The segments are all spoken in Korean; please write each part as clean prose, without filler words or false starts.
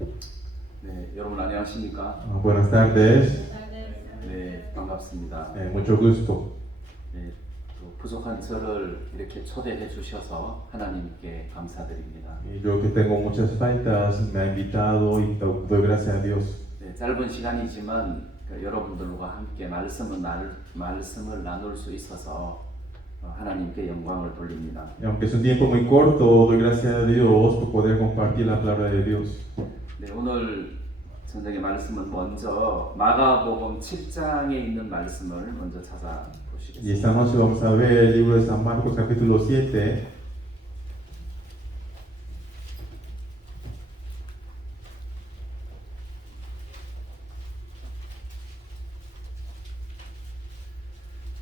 네, 여러분 안녕하십니까? Buenas tardes, 네, 반갑습니다. mucho gusto. 네, 또 부족한 저를 이렇게 초대해 주셔서 하나님께 감사드립니다. Y yo que tengo muchas faltas, me ha invitado y doy gracias a Dios. 네, 짧은 시간이지만 여러분들과 함께 말씀을 나눌 수 있어서 하나님께 영광을 돌립니다. Y aunque es un tiempo muy corto, doy gracias a Dios por poder compartir la palabra de Dios. 네, 오늘 저녁의 말씀은 먼저 마가복음 7장에 있는 말씀을 먼저 Y 찾아보시겠습니다. esta noche vamos a ver el libro de San Marcos capítulo 7.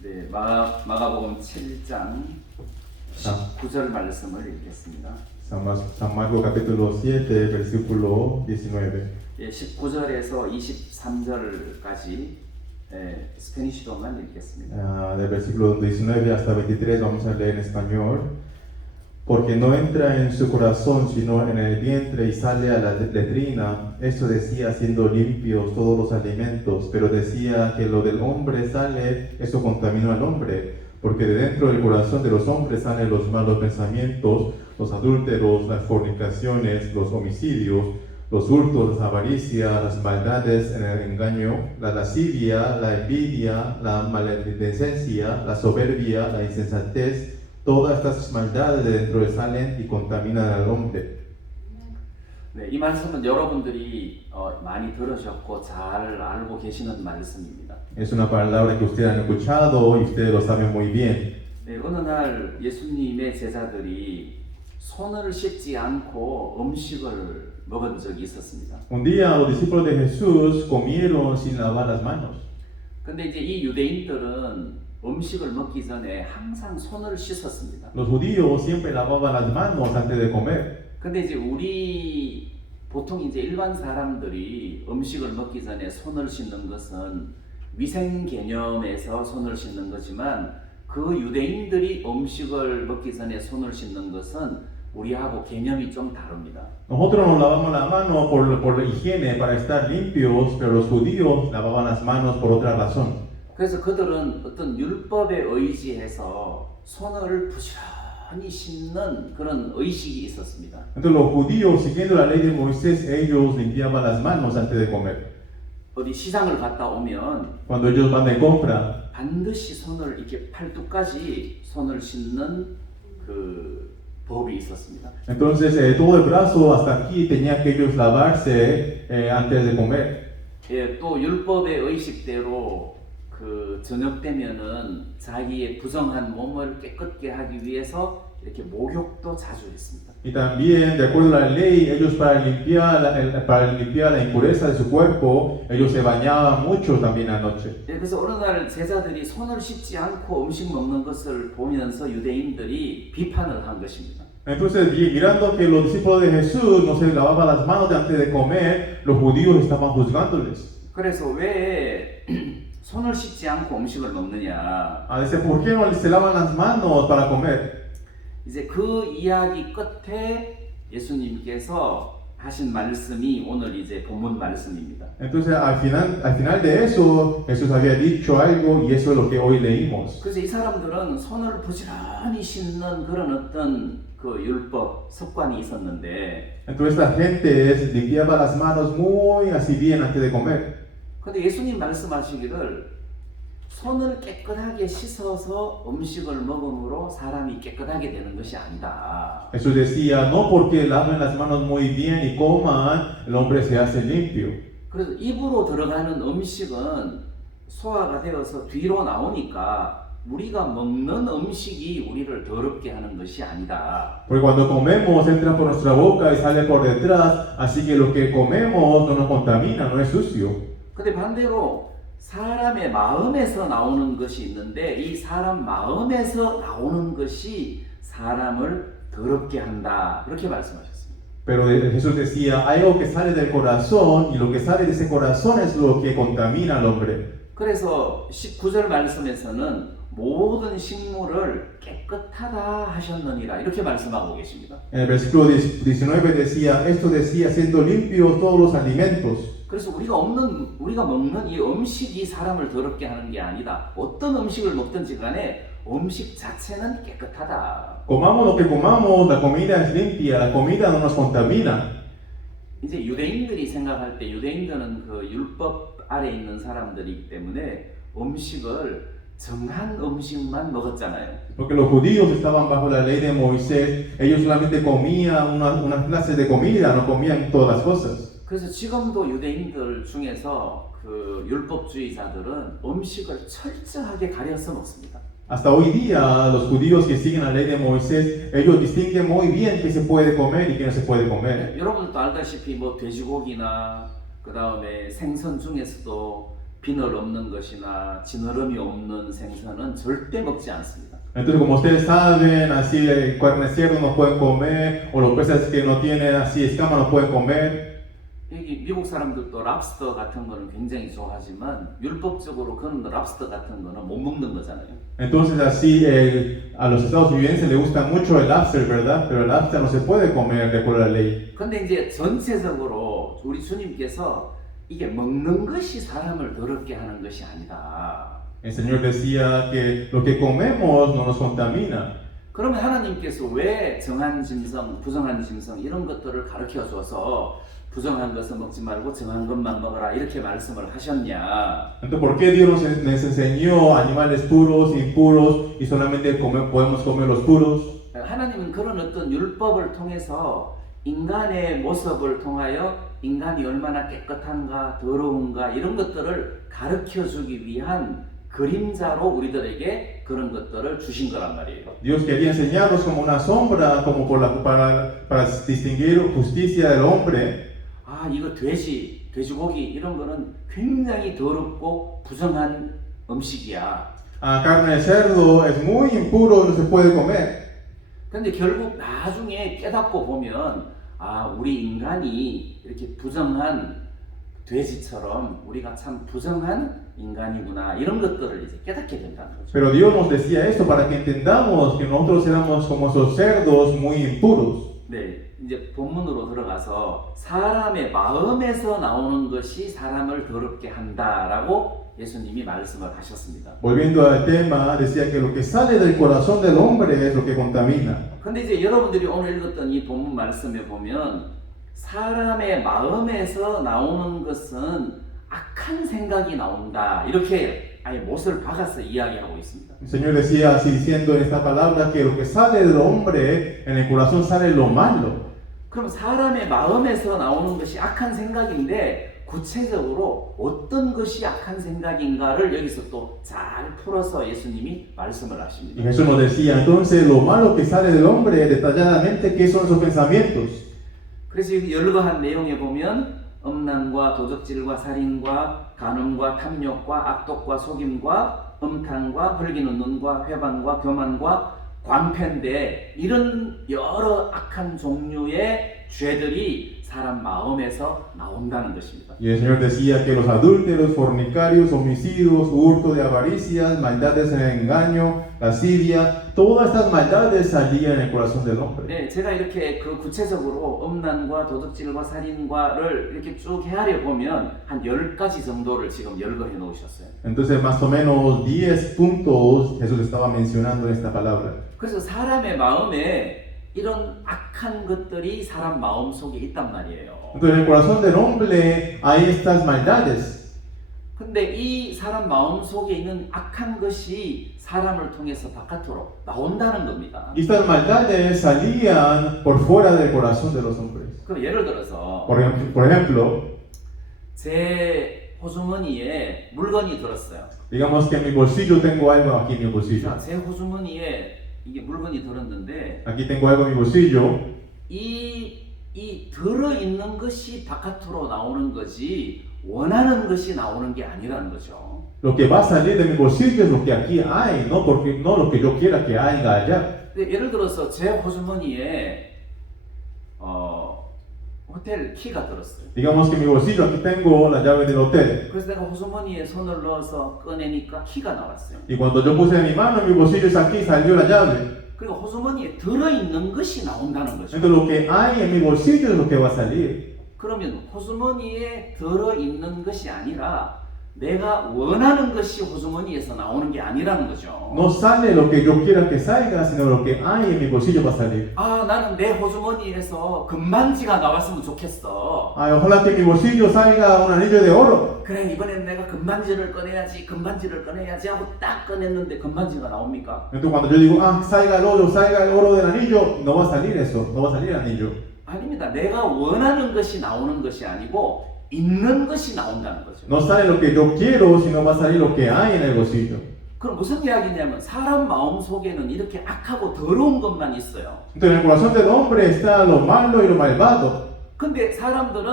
네, 마가복음 7장 19절 말씀을 읽겠습니다. San Marcos capítulo 7, versículo 19. 예, 19절에서 23절까지 스페니쉬로만 읽겠습니다. Del versículo 19 hasta 23 vamos a leer en español. Porque no entra en su corazón, sino en el vientre y sale a la letrina. Esto decía siendo limpios todos los alimentos, pero decía que lo del hombre sale, eso contamina al hombre. Porque de dentro del corazón de los hombres salen los malos pensamientos, los adúlteros, las fornicaciones, los homicidios, los hurtos, las avaricias, las maldades, el engaño, la lascivia, la envidia, la maledicencia, la soberbia, la insensatez. Todas estas maldades de dentro salen y contaminan al hombre. 네, 이 말씀은 여러분들이 많이 들으셨고 잘 알고 계시는 말씀입니다. Es una palabra que ustedes han escuchado y ustedes lo saben muy bien. 네, 어느 날 예수님의 제자들이 손을 씻지 않고 음식을 먹은 적이 있었습니다. Un día los discípulos de Jesús comieron sin lavar las manos. 근데 이제 이 유대인들은 음식을 먹기 전에 항상 손을 씻었습니다. Los judíos siempre lavaban las manos antes de comer. 근데 이제 우리 보통 이제 일반 사람들이 음식을 먹기 전에 손을 씻는 것은 위생 개념에서 손을 씻는 거지만 그 유대인들이 음식을 먹기 전에 손을 씻는 것은 우리하고 개념이 좀 다릅니다. Nosotros nos lavamos las manos por la higiene para estar limpios, pero los judíos lavaban las manos por otra razón. 그래서 그들은 어떤 율법에 의지해서 손을 부지런히 씻는 그런 의식이 있었습니다. Entonces los judíos, siguiendo la ley de Moisés, ellos limpiaban las manos antes de comer. 어디 시장을 갔다 오면 Cuando ellos van de compra, 반드시 손을 이렇게 팔뚝까지 손을 씻는 그 법이 있었습니다. entonces todo el brazo hasta aquí tenía que ellos lavarse antes de comer. 예, 또 율법의 의식대로 그 저녁 되면은 자기의 부정한 몸을 깨끗게 하기 위해서 이렇게 목욕도 자주 했습니다. Y también, de acuerdo a la ley, ellos para limpiar la impureza de su cuerpo, ellos se bañaban mucho también anoche. 예, 그래서 어느 날 제자들이 손을 씻지 않고 음식 먹는 것을 보면서 유대인들이 비판을 한 것입니다. Entonces, mirando que los discípulos de Jesús no se lavaban las manos antes de comer, los judíos estaban juzgándoles. 그래서 왜 손을 씻지 않고 음식을 먹느냐? Dice, ¿por qué no se lavan las manos para comer? 이제 그 이야기 끝에 예수님께서 하신 말씀이 오늘 이제 본문 말씀입니다. Entonces, al final de eso, Jesús había dicho algo y eso es lo que hoy leímos. 그래서 이 사람들은 손을 부지런히 씻는 그런 어떤 그 율법 습관이 있었는데, Entonces, esta gente limpiaba las manos muy así bien antes de comer. 근데 예수님 말씀하시기를 손을 깨끗하게 씻어서 음식을 먹음으로 사람이 깨끗하게 되는 것이 아니다. Jesús decía, no porque laven las manos muy bien y coman, el hombre se hace limpio. 그래서 입으로 들어가는 음식은 소화가 되어서 뒤로 나오니까 우리가 먹는 음식이 우리를 더럽게 하는 것이 아니다. Porque cuando comemos entra por nuestra boca y sale por detrás, así que lo que comemos no nos contamina, no es sucio. 근데 반대로 사람의 마음에서 나오는 것이 있는데 이 사람 마음에서 나오는 것이 사람을 더럽게 한다. 그렇게 말씀하셨습니다. Pero Jesús decía, hay algo que sale del corazón y lo que sale de ese corazón es lo que contamina al hombre. 그래서 19절 말씀에서는 모든 식물을 깨끗하다 하셨느니라 이렇게 말씀하고 계십니다. En el versículo 19 decía, esto decía, siendo limpios todos los alimentos. 그래서 우리가 먹는 이 음식이 사람을 더럽게 하는 게 아니다. 어떤 음식을 먹든지 간에 음식 자체는 깨끗하다. Comamos lo que comamos, la comida es limpia, la comida no nos contamina. 이제 유대인들이 생각할 때 유대인들은 그 율법 아래 있는 사람들이기 때문에 음식을 정한 음식만 먹었잖아요. Porque los judíos estaban bajo la ley de Moisés, ellos solamente comían unas clases de comida, no comían todas las cosas. 그래서 지금도 유대인들 중에서 그 율법주의자들은 음식을 철저하게 가려서 먹습니다. Hasta hoy día, los judíos que siguen la ley de Moisés, ellos distinguen muy bien qué se puede comer y qué no se puede comer. 여러분들도 알다시피 뭐 돼지고기나 그 다음에 생선 중에서도 비늘 없는 것이나 지느러미 없는 생선은 절대 먹지 않습니다. Entonces, como ustedes saben, así carne de cerdo no pueden comer, o los peces que no tienen así escamas no pueden comer. 여기 미국 사람들도 랍스터 같은 거는 굉장히 좋아하지만 율법적으로 그런 랍스터 같은 거는 못 먹는 거잖아요. Entonces, así a los estadounidenses les gusta mucho el lobster, ¿verdad? Pero el lobster no se puede comer de acuerdo a la ley. 근데 이제 전체적으로 우리 주님께서 이게 먹는 것이 사람을 더럽게 하는 것이 아니다. El Señor decía que lo que comemos no nos contamina. 그러면 하나님께서 왜 정한 짐승, 부정한 짐승 이런 것들을 가르쳐 줘서 부정한 것은 먹지 말고 정한 것만 먹어라 이렇게 말씀을 하셨냐? Entonces, ¿por qué Dios les enseñó animales puros, impuros y solamente podemos comer los puros? 하나님은 그런 어떤 율법을 통해서 인간의 모습을 통하여 인간이 얼마나 깨끗한가 더러운가 이런 것들을 가르쳐 주기 위한 그림자로 우리들에게 그런 것들을 주신 거란 말이에요. Dios quería enseñarnos como una sombra, como para distinguir justicia del hombre. 아, 이거 돼지고기 이런 거는 굉장히 더럽고 부정한 음식이야. Carne de cerdo es muy impuro, no se puede comer. 근데 결국 나중에 깨닫고 보면 아, 우리 인간이 이렇게 부정한 돼지처럼 우리가 참 부정한 인간이구나 이런 것들을 이제 깨닫게 된다는 거죠. Pero Dios nos decía esto para que entendamos que nosotros éramos como esos cerdos muy impuros. 네, 이제 본문으로 들어가서 사람의 마음에서 나오는 것이 사람을 더럽게 한다라고 예수님이 말씀을 하셨습니다. Volviendo al tema, decía que lo que sale del corazón del hombre es lo que contamina. 근데 이제 여러분들이 오늘 읽었던 이 본문 말씀에 보면 사람의 마음에서 나오는 것은 악한 생각이 나온다 이렇게 아예 못을 박아서 이야기하고 있습니다. El Señor decía así diciendo en esta palabra que lo que sale del hombre, en el corazón sale lo malo. 그럼 사람의 마음에서 나오는 것이 악한 생각인데 구체적으로 어떤 것이 악한 생각인가를 여기서 또 잘 풀어서 예수님이 말씀을 Y 하십니다. Jesús nos decía entonces lo malo que sale del hombre detalladamente, ¿qué son esos pensamientos? 그래서 여기 열거한 내용에 보면 음란과 도적질과 살인과 간음과 탐욕과 악독과 속임과 음탕과 흘기는 눈과 회방과 교만과 광패인데 이런 여러 악한 종류의 죄들이 사람 마음에서 나온다는 것입니다. Y el Señor decía que los adúlteros, fornicarios, homicidios, hurto de avaricias, maldades en el engaño, lascivia, todas estas maldades salían en el corazón del hombre. 네, 제가 이렇게 그 구체적으로 음란과 도둑질과 살인과를 이렇게 쭉 헤아려 보면 한 10가지 정도를 지금 열거해 놓으셨어요. Entonces más o menos 10 puntos Jesús estaba mencionando en esta palabra. 그래서 사람의 마음에 이런 악한 것들이 사람 마음 속에 있단 말이에요. Entonces en el corazón del hombre hay estas maldades. 근데 이 사람 마음 속에 있는 악한 것이 사람을 통해서 바깥으로 나온다는 겁니다. Y estas maldades salían por fuera del corazón de los hombres. 그럼 예를 들어서 Por ejemplo, 제 호주머니에 물건이 들었어요. digamos que en mi bolsillo tengo algo aquí en mi bolsillo. 자, 제 호주머니에 이게 물건이 들었는데 Aquí tengo algo en mi bolsillo. 이 들어있는 것이 바깥으로 나오는 거지 원하는 것이 나오는 게 아니라는 거죠. Lo que va a salir de mi bolsillo es lo que aquí hay, no lo que yo quiera que haya allá. 근데 예를 들어서 제 호주머니에 호텔 키가 들었어요. Digamos que en mi bolsillo aquí tengo la llave del hotel. 그래서 내가 호주머니에 손을 넣어서 꺼내니까 키가 나왔어요. Y cuando yo puse mi mano en mi bolsillo aquí salió la llave. 그리고 호주머니에 들어있는 것이 나온다는 거죠. Entonces lo que hay en mi bolsillo es lo que va a salir. 그러면 호주머니에 들어있는 것이 아니라 내가 원하는 것이 호주머니에서 나오는 게 아니라는 거죠. No sale lo que yo quiera que salga, sino lo que hay en mi bolsillo va a salir. 아, 나는 내 호주머니에서 금반지가 나왔으면 좋겠어. Ay, ojalá que en mi bolsillo salga un anillo de oro. 그래, 이번에는 내가 금반지를 꺼내야지 하고 딱 꺼냈는데 금반지가 나옵니까? Entonces cuando yo digo, salga el oro del anillo, no va a salir eso, no va a salir el anillo. 아닙니다. 내가 원하는 것이 나오는 것이 아니고 있는 것이 나온다는 거죠. No sale lo que yo quiero, sino va a salir lo que hay en el bolsillo. 그럼 무슨 이야기냐면 사람 마음 속에는 이렇게 악하고 더러운 것만 있어요. Entonces en el corazón del hombre está lo malo y lo malvado. 근데 사람들은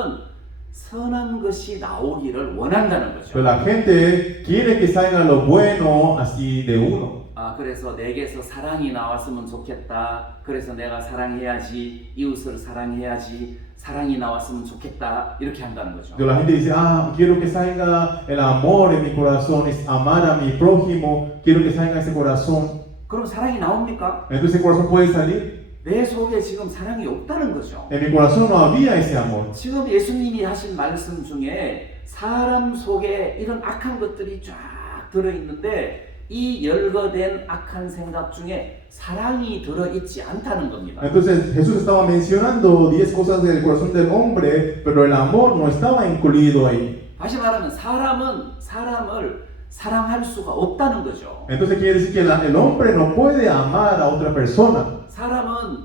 선한 것이 나오기를 원한다는 거죠. Pero la gente quiere que salga lo bueno así de uno. 아, 그래서 내게서 사랑이 나왔으면 좋겠다. 그래서 내가 사랑해야지, 이웃을 사랑해야지, 사랑이 나왔으면 좋겠다. 이렇게 한다는 거죠. Pero la gente dice, quiero que salga el amor en mi corazón, es amar a mi prójimo, quiero que salga ese corazón. 그럼 사랑이 나옵니까? Entonces ese corazón puede salir. 내 속에 지금 사랑이 없다는 거죠. En mi corazón no había ese amor. 지금 예수님이 하신 말씀 중에 사람 속에 이런 악한 것들이 쫙 들어있는데 이 열거된 악한 생각 중에 사랑이 들어있지 않다는 겁니다. Entonces Jesús estaba mencionando 10 cosas del corazón del hombre, pero el amor no estaba incluido ahí. 다시 말하면 사람은 사람을 사랑할 수가 없다는 거죠. Entonces quiere decir que el hombre no puede amar a otra persona. 사람은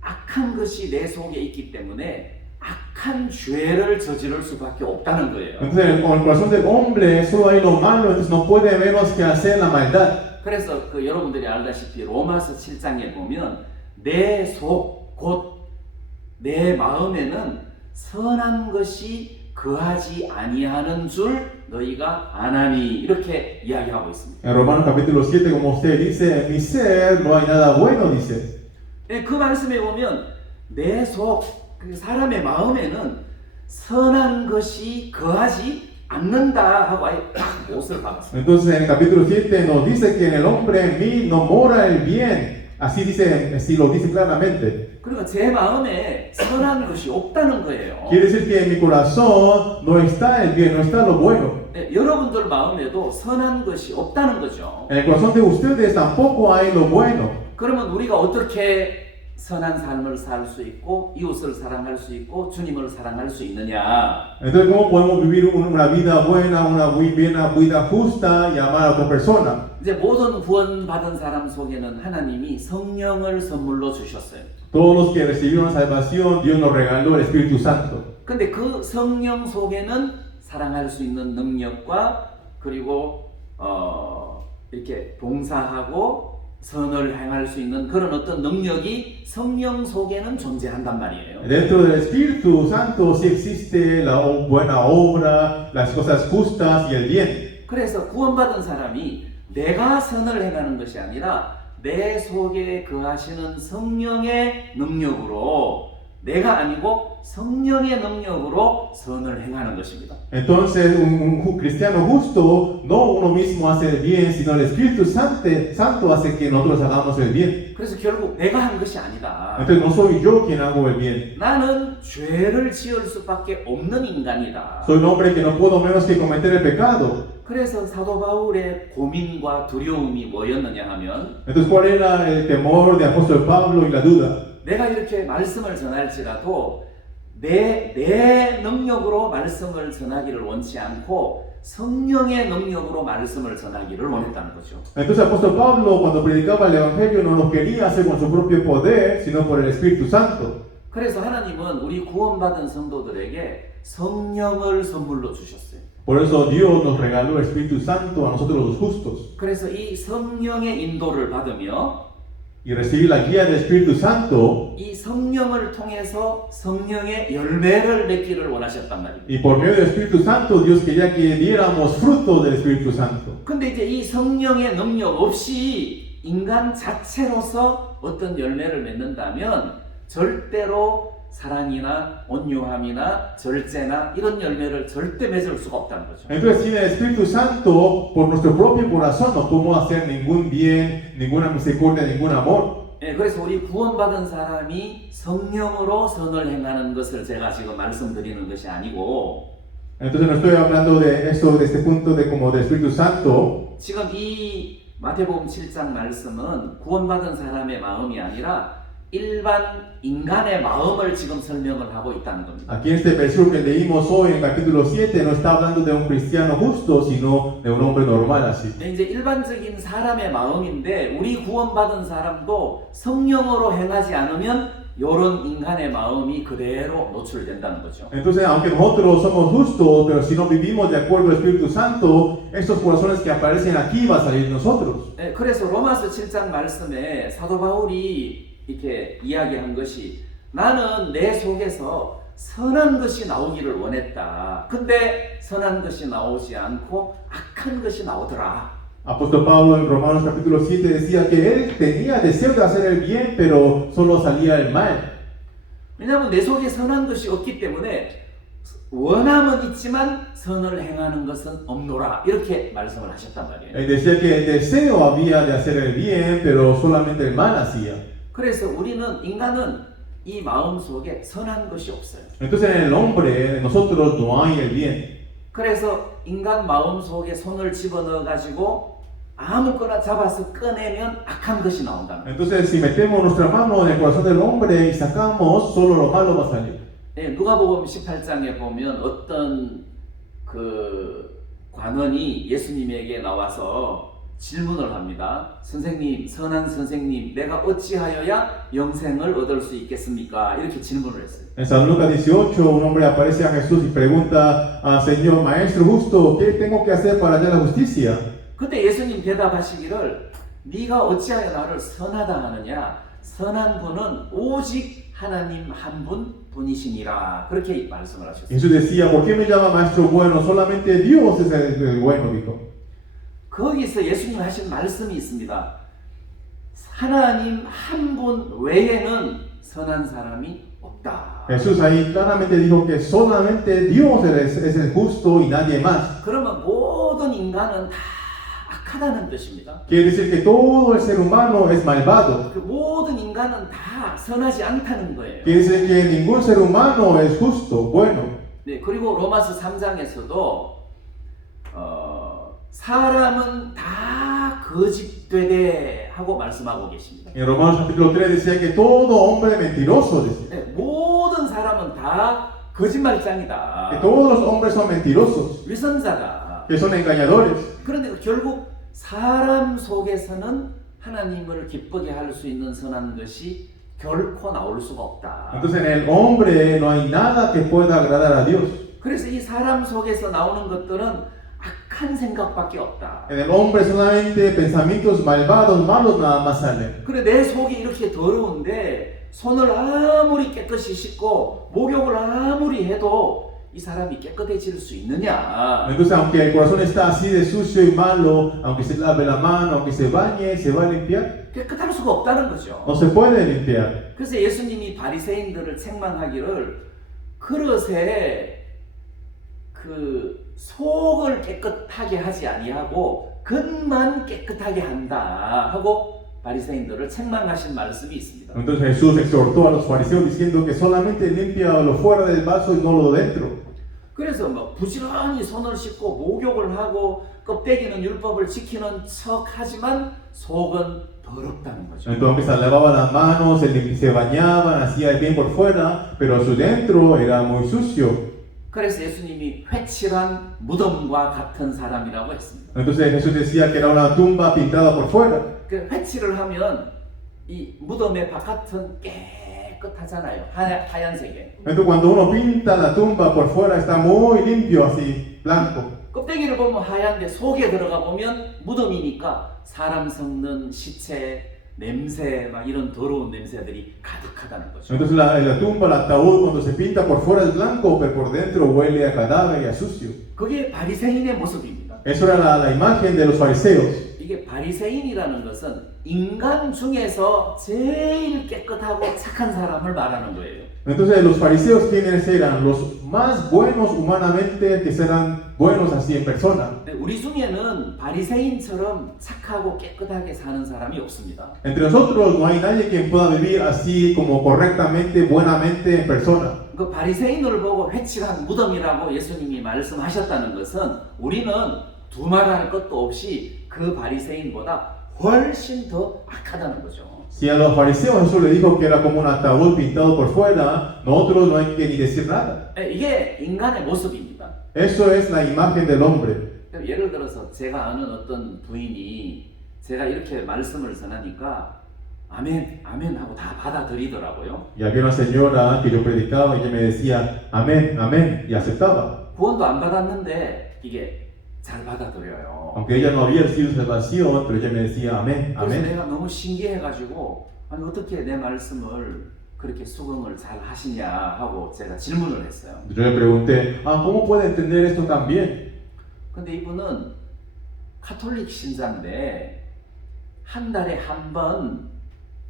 악한 것이 내 속에 있기 때문에 악한 죄를 저지를 수밖에 없다는 거예요. Entonces con el corazón del hombre solo hay lo malo, entonces no puede menos que hacer la maldad. 그래서 여러분들이 알다시피 로마서 7장에 보면 내 속 곧 내 마음에는 선한 것이 거하지 아니하는 줄 너희가 아나니 이렇게 이야기하고 있습니다. En Romanos capítulo 7, como usted dice, en mi ser no hay nada bueno, dice. 그 말씀에 보면 내 속, 사람의 마음에는 선한 것이 거하지 않는다 하고 아예 딱 못을 박았어요. Entonces en el capítulo 7 nos dice que en el hombre en mí no mora el bien. Así dice, así lo dice claramente. 그러니까 제 마음에 선한 것이 없다는 거예요. Quiere decir que en mi corazón no está el bien, no está lo bueno. 여러분들 마음에도 선한 것이 없다는 거죠. En el corazón de ustedes tampoco hay lo bueno. 그러면 우리가 어떻게 선한 삶을 살 수 있고 이웃을 사랑할 수 있고 주님을 사랑할 수 있느냐? Entonces, ¿cómo podemos vivir una vida buena, una vida justa y amar a otra persona? 이제 모든 구원받은 사람 속에는 하나님이 성령을 선물로 주셨어요. Todos los que recibieron salvación, Dios nos regaló el Espíritu Santo. 근데 그 성령 속에는 사랑할 수 있는 능력과 그리고 이렇게 봉사하고 선을 행할 수 있는 그런 어떤 능력이 성령 속에는 존재한단 말이에요. Dentro del Espíritu Santo sí existe la buena obra, las cosas justas y el bien. 그래서 구원받은 사람이 내가 선을 행하는 것이 아니라 내 속에 거하시는 성령의 능력으로 내가 아니고 성령의 능력으로 선을 행하는 것입니다. Entonces, un cristiano justo, no uno mismo hace el bien, sino el Espíritu Santo hace que nosotros hagamos el bien. 그래서 결국 내가 한 것이 아니다. Entonces, no soy yo quien hago el bien. 나는 죄를 지을 수밖에 없는 인간이다. Soy un hombre que no puedo menos que cometer el pecado. 그래서 사도 바울의 고민과 두려움이 뭐였느냐 하면 Entonces, ¿cuál era el temor de apóstol Pablo y la duda? 내가 이렇게 말씀을 전할지라도 내 능력으로 말씀을 전하기를 원치 않고 성령의 능력으로 말씀을 전하기를 원했다는 거죠. Entonces, el apóstol Pablo, cuando predicaba el Evangelio, no lo quería hacer con su propio poder, sino por el Espíritu Santo. 그래서 하나님은 우리 구원받은 성도들에게 성령을 선물로 주셨어요. Por eso Dios nos regaló el Espíritu Santo a nosotros los justos. 그래서 이 성령의 인도를 받으며 Y recibir la guía del Espíritu Santo. 이 성령을 통해서 성령의 열매를 맺기를 원하셨단 말입니다. Y por medio del Espíritu Santo, Dios quería que diéramos fruto del Espíritu Santo. 근데 이제 이 성령의 능력 없이 인간 자체로서 어떤 열매를 맺는다면 절대로 사랑이나 온유함이나 절제나 이런 열매를 절대 맺을 수가 없다는 거죠. Entonces, sin el Espíritu Santo, por nuestro propio corazón no podemos hacer ningún bien, ninguna misericordia, ningún amor. 예, 그래서 우리 구원받은 사람이 성령으로 선을 행하는 것을 제가 지금 말씀드리는 것이 아니고 Entonces, no estoy hablando de eso, de este punto de como del Espíritu Santo. 지금 이 마태복음 7장 말씀은 구원받은 사람의 마음이 아니라 일반 인간의 마음을 지금 설명을 하고 있다는 겁니다. Aquí en este versículo que leímos hoy, en el capítulo 7, no está hablando de un cristiano justo, sino de un hombre normal así. 네, 이제 일반적인 사람의 마음인데 우리 구원받은 사람도 성령으로 행하지 않으면 이런 인간의 마음이 그대로 노출된다는 거죠. Entonces, aunque nosotros somos justos, pero si no vivimos de acuerdo al Espíritu Santo, estos corazones que aparecen aquí van a salir de nosotros. 네, 그래서 로마서 7장 말씀에 사도 바울이 이렇게 이야기한 것이 나는 내 속에서 선한 것이 나오기를 원했다. 근데 선한 것이 나오지 않고 악한 것이 나오더라. Apóstol Pablo en Romanos capítulo 7 decía que él tenía deseo de hacer el bien, pero solo salía el mal. 왜냐하면 내 속에 선한 것이 없기 때문에 원함은 있지만 선을 행하는 것은 없노라. 이렇게 말씀을 하셨단 말이에요. Él decía que el deseo había de hacer el bien, pero solamente el mal hacía. 그래서 인간은 이 마음 속에 선한 것이 없어요. Entonces en el hombre, en nosotros no hay el bien. 그래서 인간 마음 속에 손을 집어넣어 가지고 아무거나 잡아서 꺼내면 악한 것이 나온다. Entonces si metemos nuestra mano en el corazón del hombre y sacamos, solo lo malo va a salir. 예, 누가복음 18장에 보면 어떤 그 관원이 예수님에게 나와서 질문을 합니다. 선생님, 선한 선생님, 내가 어찌하여야 영생을 얻을 수 있겠습니까? 이렇게 질문을 했어요. En San Lucas 18, un hombre aparece a Jesús y pregunta al Señor, Maestro justo, ¿qué tengo que hacer para hallar la justicia? 그때 예수님 대답하시기를 네가 어찌하여 나를 선하다 하느냐? 선한 분은 오직 하나님 한 분이시니라. 그렇게 말씀을 하셨어요. Jesús decía, ¿por qué me llama Maestro bueno? Solamente Dios es el bueno, dijo. 거기서 예수님 하신 말씀이 있습니다. 하나님 한 분 외에는 선한 사람이 없다. Jesús ahí claramente dijo que solamente Dios es el justo y nadie más. 그러면 모든 인간은 다 악하다는 뜻입니다. Quiere decir que todo el ser humano es malvado. 그 모든 인간은 다 선하지 않다는 거예요. Quiere decir que ningún ser humano es justo, bueno. 네, 그리고 로마서 3장에서도 사람은 다 거짓되되 하고 말씀하고 계십니다. En Romanos capítulo 3 decía que todo hombre es mentiroso, decía. 네, 모든 사람은 다 거짓말장이다. Que todos los hombres son mentirosos, 위선자다. que son engañadores. 그런데 결국 사람 속에서는 하나님을 기쁘게 할 수 있는 선한 것이 결코 나올 수가 없다. Entonces en el hombre no hay nada que pueda agradar a Dios. 그래서 이 사람 속에서 나오는 것들은 악한 생각밖에 없다. En el hombre solamente pensamientos malvados, malos nada más salen. 그래 내 속이 이렇게 더러운데 손을 아무리 깨끗이 씻고 목욕을 아무리 해도 이 사람이 깨끗해질 수 있느냐? Entonces aunque el corazón está así de sucio y malo, aunque se lave la mano, aunque se bañe, ¿se va a limpiar? 깨끗할 수가 없다는 거죠. No se puede limpiar. 그래서 예수님이 바리새인들을 책망하기를 그릇에 그 속을 깨끗하게 하지 아니하고 겉만 깨끗하게 한다 하고 바리새인들을 책망하신 말씀이 있습니다. Entonces Jesús exhortó a los fariseos diciendo que solamente limpia lo fuera del vaso y no lo dentro. 그래서 뭐 부지런히 손을 씻고 목욕을 하고 껍데기는 율법을 지키는 척하지만 속은 더럽다는 거죠. Entonces se lavaban las manos, se bañaban, hacía el bien por fuera, pero su dentro era muy sucio. 그래서 예수님이 회칠한 무덤과 같은 사람이라고 했습니다. Entonces Jesús decía que era una tumba pintada por fuera. 그 회칠을 하면 이 무덤의 바깥은 깨끗하잖아요. 하얀색에. Entonces cuando uno pinta la tumba por fuera está muy limpio, así, blanco. 껍데기를 보면 하얀데 속에 들어가 보면 무덤이니까 사람 썩는 시체, 냄새, 막 이런 더러운 냄새들이 가득하다는 거죠. Entonces la tumba, el ataúd, cuando se pinta por fuera es blanco, pero por dentro huele a cadáver y a sucio. 그게 바리새인의 모습입니다. Eso era la imagen de los fariseos. 이게 바리새인이라는 것은 인간 중에서 제일 깨끗하고 착한 사람을 말하는 거예요. Entonces los fariseos, ¿quiénes eran? Los más buenos humanamente, que serán buenos así en persona. 근데 우리 중에는 바리새인처럼 착하고 깨끗하게 사는 사람이 없습니다. Entre nosotros no hay nadie quien pueda vivir así como correctamente, buenamente en persona. 그 바리새인을 보고 회칠한 무덤이라고 예수님이 말씀하셨다는 것은 우리는 두말할 것도 없이 그 바리새인보다 훨씬 더 악하다는 거죠. Si a los fariseos Jesús le dijo que era como un ataúd pintado por fuera, nosotros no hay que ni decir nada. 이게 인간의 모습입니다. Eso es la imagen del hombre. 예를 들어서 제가 아는 어떤 부인이 제가 이렇게 말씀을 전하니까 아멘, 아멘 하고 다 받아들이더라고요. Y había una señora que yo predicaba y ella me decía, amén, amén, y aceptaba. 구원도 안 받았는데 이게 잘 받아들여요. Aunque ella no había recibido salvación, pero ella me decía, amén, 그래서 amén. 내가 너무 신기해가지고 아니 어떻게 내 말씀을 그렇게 수긍을 잘 하시냐 하고 제가 질문을 했어요. Yo le pregunté, ¿cómo puede entender esto tan bien? 근데 이분은 카톨릭 신자인데 한 달에 한 번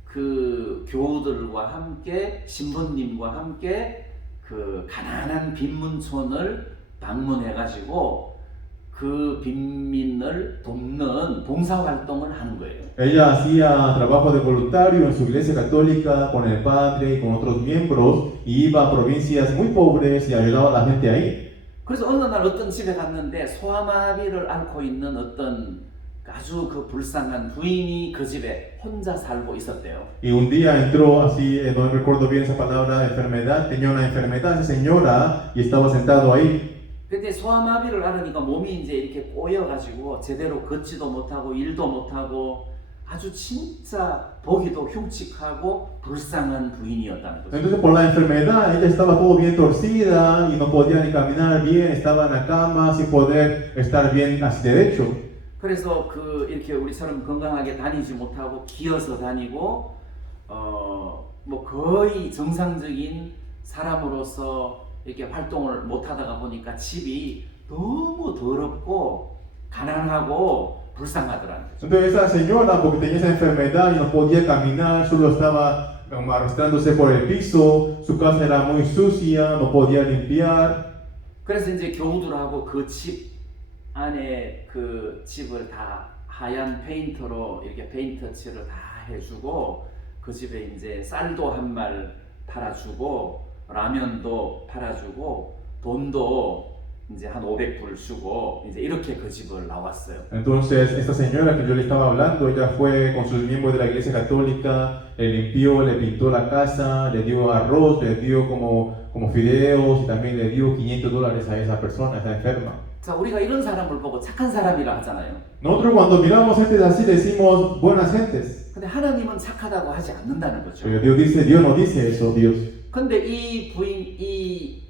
그 교우들과 함께 신부님과 함께 그 가난한 빈문촌을 방문해가지고 그 빈민을 돕는 봉사활동을 하는 거예요. Ella hacía trabajo de voluntario en su iglesia católica con el padre y con otros miembros y iba a provincias muy pobres y ayudaba a la gente ahí. 그래서 어느 날 어떤 집에 갔는데 소아마비를 앓고 있는 어떤 아주 그 불쌍한 부인이 그 집에 혼자 살고 있었대요. Y un día entró así, no recuerdo bien esa palabra, enfermedad, tenía una enfermedad esa señora y estaba sentado ahí. 근데 소아마비를 앓으니까 몸이 이제 이렇게 꼬여가지고 제대로 걷지도 못하고 일도 못하고 아주 진짜 보기도 흉측하고 불쌍한 부인이었다는 거죠. Entonces por la enfermedad ella estaba todo bien torcida y no podía ni caminar bien, estaba en la cama sin poder estar bien así derecho. 그래서 그 이렇게 우리처럼 건강하게 다니지 못하고 기어서 다니고 뭐 거의 정상적인 사람으로서 이렇게 활동을 못 하다가 보니까 집이 너무 더럽고 가난하고 불쌍하더라는 거죠. Entonces esa señora, porque tenía esa enfermedad y no podía caminar, solo estaba como arrastrándose por el piso, su casa era muy sucia, no podía limpiar. 그래서 이제 교우들하고 그 집 안에 그 집을 다 하얀 페인터로 이렇게 페인트 칠을 다 해주고 그 집에 이제 쌀도 한 말 팔아주고 라면도 팔아주고 돈도 이제 한 500불 주고 이제 이렇게 그 집을 나왔어요. Entonces esta señora que yo le estaba hablando, ella fue con sus miembros de la iglesia católica, le limpió, le pintó la casa, le dio arroz, le dio como fideos y también le dio $500 a esa persona, a esa enferma. 자, 우리가 이런 사람을 보고 착한 사람이라 하잖아요. Nosotros cuando miramos gente así decimos buenas gentes. 근데 하나님은 착하다고 하지 않는다는 거죠. Pero Dios no dice eso, Dios. 근데 이 부인이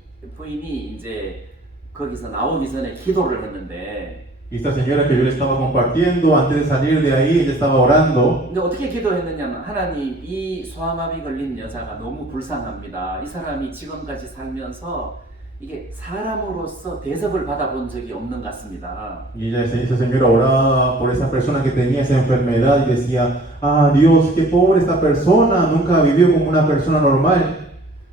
이제 거기서 나오기 전에 기도를 했는데 Y esta señora que yo le estaba compartiendo, antes de salir de ahí, ella estaba orando. 근데 어떻게 기도했느냐면 하나님 이 소아마비 걸린 여자가 너무 불쌍합니다. 이 사람이 지금까지 살면서 이게 사람으로서 대접을 받아본 적이 없는 것 같습니다. Y esa señora oraba por esa persona que tenía esa enfermedad y decía, Dios, qué pobre esta persona, nunca vivió como una persona normal.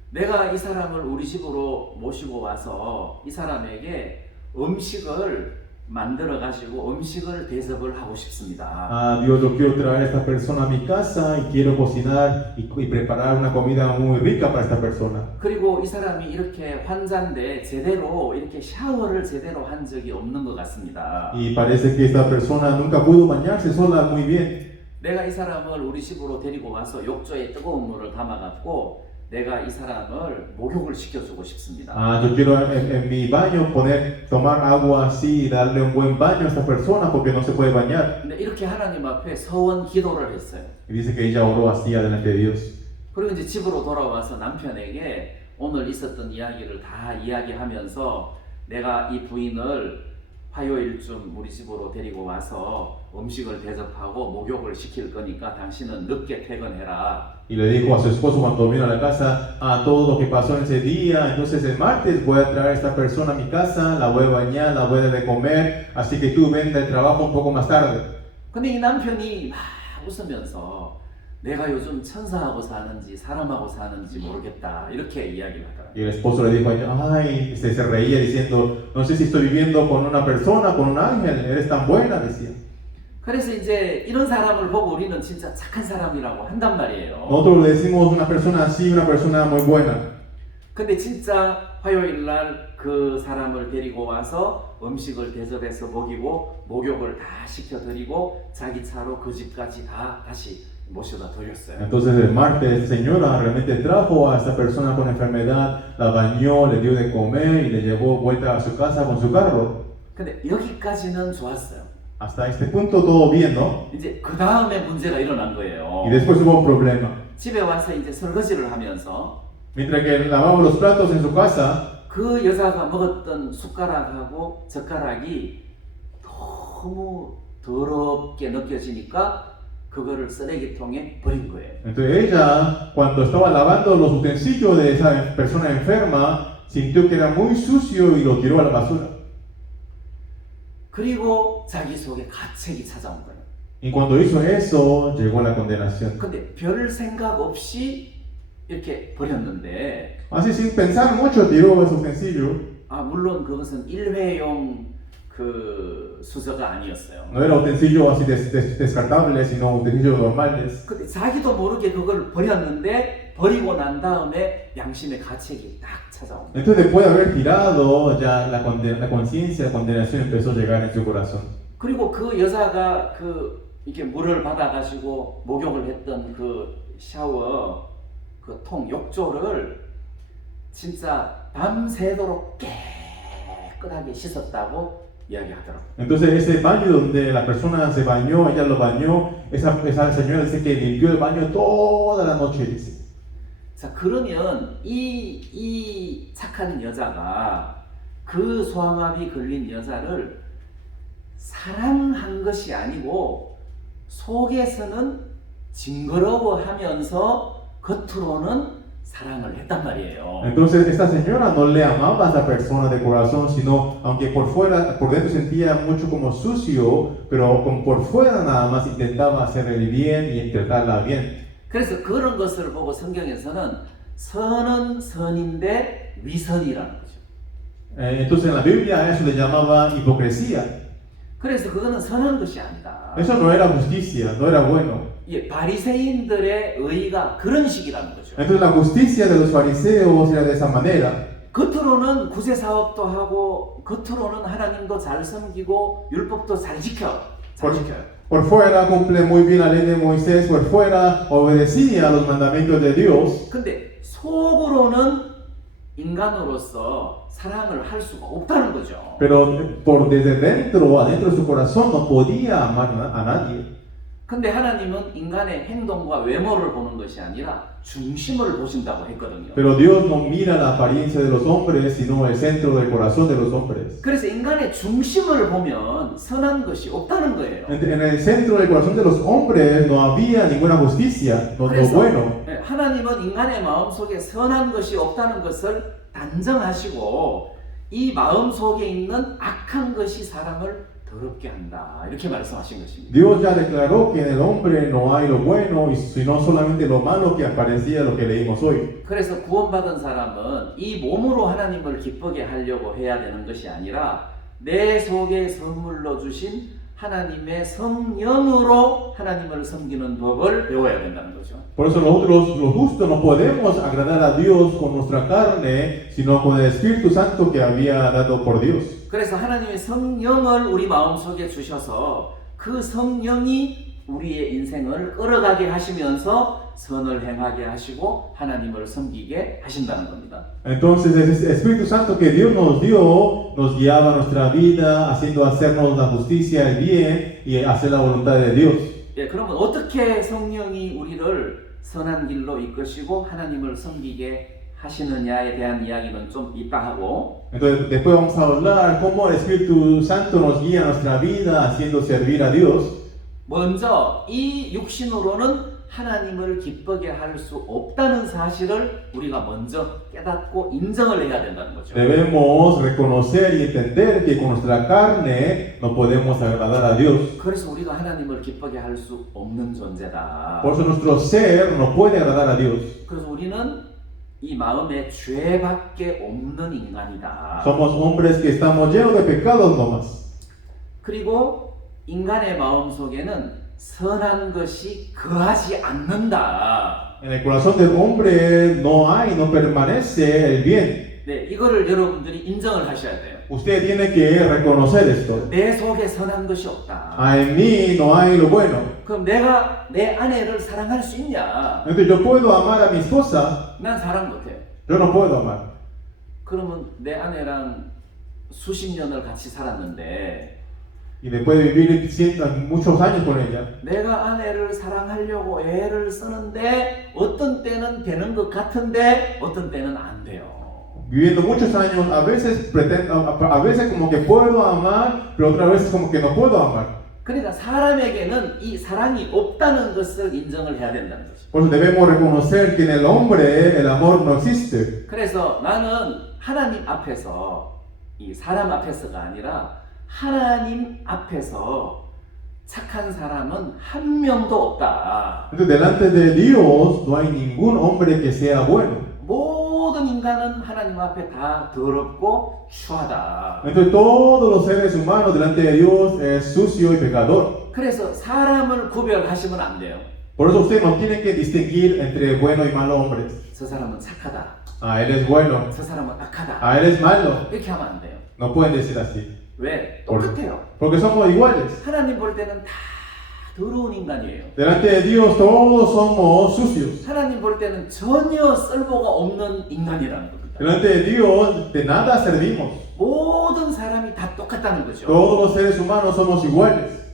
내가 이 사람을 우리 집으로 모시고 와서 이 사람에게 음식을 만들어 가지고 음식을 대접을 하고 싶습니다. Dios, yo quiero traer a esta persona a mi casa y quiero cocinar y preparar una comida muy rica para esta persona. 그리고 이 사람이 이렇게 환자인데 제대로 이렇게 샤워를 제대로 한 적이 없는 것 같습니다. Y parece que esta persona nunca pudo bañarse sola muy bien. 내가 이 사람을 우리 집으로 데리고 와서 욕조에 뜨거운 물을 담아 갖고 내가 이 사람을 목욕을 시켜주고 싶습니다. Yo quiero en mi baño tomar agua así y darle un buen baño a esta persona porque no se puede bañar. 근데 이렇게 하나님 앞에 서원 기도를 했어요. Y dice que ella oró así delante de Dios. 그리고 이제 집으로 돌아와서 남편에게 오늘 있었던 이야기를 다 이야기하면서 내가 이 부인을 화요일쯤 우리 집으로 데리고 와서 음식을 대접하고 목욕을 시킬 거니까 당신은 늦게 퇴근해라. Y le dijo a su esposo cuando vino a la casa todo lo que pasó en ese día. Entonces el martes voy a traer a esta persona a mi casa, la voy a bañar, la voy a dar de comer, así que tú ven del trabajo un poco más tarde. 근데 이 남편이 막 웃으면서 내가 요즘 천사하고 사는지 사람하고 사는지 모르겠다 이렇게 이야기를 하더라고요. Y el esposo le dijo a ella, ay, se reía diciendo, no sé si estoy viviendo con una persona, con un ángel, eres tan buena, decía. 그래서 이제 이런 사람을 보고 우리는 진짜 착한 사람이라고 한단 말이에요. Nosotros le decimos una persona así, una persona muy buena. 근데 진짜 화요일 날 그 사람을 데리고 와서 음식을 대접해서 먹이고 목욕을 다 시켜드리고 자기 차로 그 집까지 다 다시 모셔다 돌렸어요. Entonces el martes esta señora realmente trajo a esta persona con enfermedad, la bañó, le dio de comer y le llevó vuelta a su casa con su carro. 근데 여기까지는 좋았어요. Hasta este punto todo bien, ¿no? 이제 그 다음에 문제가 일어난 거예요. Y después hubo un problema. 집에 와서 이제 설거지를 하면서 Mientras que lavaba los platos en su casa, 그 여자가 먹었던 숟가락하고 젓가락이 너무 더럽게 느껴지니까 그거를 쓰레기통에 버린 거예요. entonces ella, cuando estaba lavando los utensilios de esa persona enferma, sintió que era muy sucio y lo tiró a la basura. 그리고 자기 속에 가책이 찾아온 거예요. Y cuando hizo eso, llegó la condenación. 근데 별 생각 없이 이렇게 버렸는데 Así sin pensar mucho, tiró ese utensilio. 물론 그것은 일회용 그 수저가 아니었어요. No era utensilio así descartable, sino utensilios normales. 근데 자기도 모르게 그걸 버렸는데 버리고 난 다음에 양심의 가책이 딱 찾아온 거예요. Entonces, después de haber tirado, ya la conciencia, la condenación empezó a llegar en su corazón. 그리고 그 여자가 그 이렇게 물을 받아가지고 목욕을 했던 그 샤워 그 통 욕조를 진짜 밤새도록 깨끗하게 씻었다고 이야기하더라고요. Entonces, ese baño donde la persona se bañó, ella lo bañó, esa señora dice que limpió el baño toda la noche, dice. 자, 그러면 이 착한 여자가 그 소아마비 걸린 여자를 사랑한 것이 아니고 속에서는 징그러워하면서 겉으로는 사랑을 했단 말이에요. Entonces, esta señora no le amaba a esa persona de corazón, sino, aunque por fuera, por dentro sentía mucho como sucio, pero por fuera nada más intentaba hacerle el bien y tratarla bien. 그래서 그런 것을 보고 성경에서는 선은 선인데 위선이라는 거죠. Entonces, en la Biblia a eso le llamaba hipocresía. 그래서 그거는 선한 것이 아니다. Eso no era justicia, no era bueno. 예, 바리새인들의 의가 그런 식이라는 거죠. Entonces, la justicia de los fariseos era de esa manera. 겉으로는 구제 사업도 하고 겉으로는 하나님도 잘 섬기고 율법도 잘 지켜요. Por fuera cumple muy bien la ley de Moisés, por fuera obedecía a los mandamientos de Dios. 근데 속으로는 인간으로서 사랑을 할 수가 없다는 거죠. Pero por desde dentro, adentro de su corazón, no podía amar a nadie. 근데 하나님은 인간의 행동과 외모를 보는 것이 아니라 중심을 보신다고 했거든요. Pero Dios no mira la apariencia de los hombres, sino el centro del corazón de los hombres. 그래서 인간의 중심을 보면 선한 것이 없다는 거예요. En el centro del corazón de los hombres no había ninguna justicia, no lo bueno. 하나님은 인간의 마음속에 선한 것이 없다는 것을 단정하시고 이 마음 속에 있는 악한 것이 사람을 더럽게 한다. 이렇게 말씀하신 것입니다. Dios ya declaró que en el hombre no hay lo bueno, sino solamente lo malo que aparecía lo que leímos hoy. 그래서 구원받은 사람은 이 몸으로 하나님을 기쁘게 하려고 해야 되는 것이 아니라 내 속에 선물로 주신 하나님의 성령으로 하나님을 섬기는 법을 배워야 된다는 거죠. Por eso nosotros los justos no podemos agradar a Dios con nuestra carne, sino con el Espíritu Santo que había dado por Dios. 그래서 하나님의 성령을 우리 마음속에 주셔서 그 성령이 우리의 인생을 끌어가게 하시면서 선을 행하게 하시고 하나님을 섬기게 하신다는 겁니다. Entonces ese Espíritu Santo que Dios nos dio nos guiaba nuestra vida, hacernos la justicia, el bien y hacer la voluntad de Dios. 예, 그러면 어떻게 성령이 우리를 선한 길로 이끄시고 하나님을 섬기게 하시느냐에 대한 이야기는 좀 이따 하고. Entonces después vamos a hablar cómo el Espíritu Santo nos guía nuestra vida haciendo servir a Dios. 먼저 이 육신으로는 하나님을 기쁘게 할 수 없다는 사실을 우리가 먼저 깨닫고 인정을 해야 된다는 거죠. Debemos reconocer y entender que con nuestra carne no podemos agradar a Dios. 그래서 우리가 하나님을 기쁘게 할 수 없는 존재다. Por eso nuestro ser no puede agradar a Dios. 그래서 우리는 이 마음에 죄밖에 없는 인간이다. Somos hombres que estamos llenos de pecados nomás. 그리고 인간의 마음 속에는 선한 것이 거하지 않는다. En el corazón del hombre no hay, no permanece el bien. 네, 이거를 여러분들이 인정을 하셔야 돼요. Usted tiene que reconocer esto. 내 속에 선한 것이 없다. En mí no hay lo bueno. 그럼 내가 내 아내를 사랑할 수 있냐? Entonces yo puedo amar a mi esposa, 난 사랑 못해. yo no puedo amar. 그러면 내 아내랑 수십 년을 같이 살았는데 Y después de vivir muchos años con ella, 내가 아내를 사랑하려고 애를 쓰는데 어떤 때는 되는 것 같은데 어떤 때는 안 돼요. viviendo muchos años, a veces a veces como que puedo amar, pero otras veces como que no puedo amar. 그러니까 사람에게는 이 사랑이 없다는 것을 인정을 해야 된다는 거죠. Por eso debemos reconocer que en el hombre el amor no existe. 그래서 나는 하나님 앞에서 이 사람 앞에서가 아니라 하나님 앞에서 착한 사람은 한 명도 없다. Entonces delante de Dios no hay ningún hombre que sea bueno. 모든 인간은 하나님 앞에 다 더럽고 추하다. Entonces todos los seres humanos delante de Dios es sucio y pecador. 그래서 사람을 구별하시면 안 돼요. Por eso usted no tiene que distinguir entre bueno y malo hombres. 저 사람은 착하다. Ah, él es bueno. 저 사람은 악하다. Ah, él es malo. 이렇게 하면 안 돼요. No pueden decir así. 왜? 똑같아요. Porque somos iguales. 하나님 볼 때는 다 더러운 인간이에요. Delante de Dios todos somos sucios. 하나님 볼 때는 전혀 쓸모가 없는 인간이라는 겁니다. Delante de Dios de nada servimos. 모든 사람이 다 똑같다는 거죠. Todos los seres humanos somos iguales.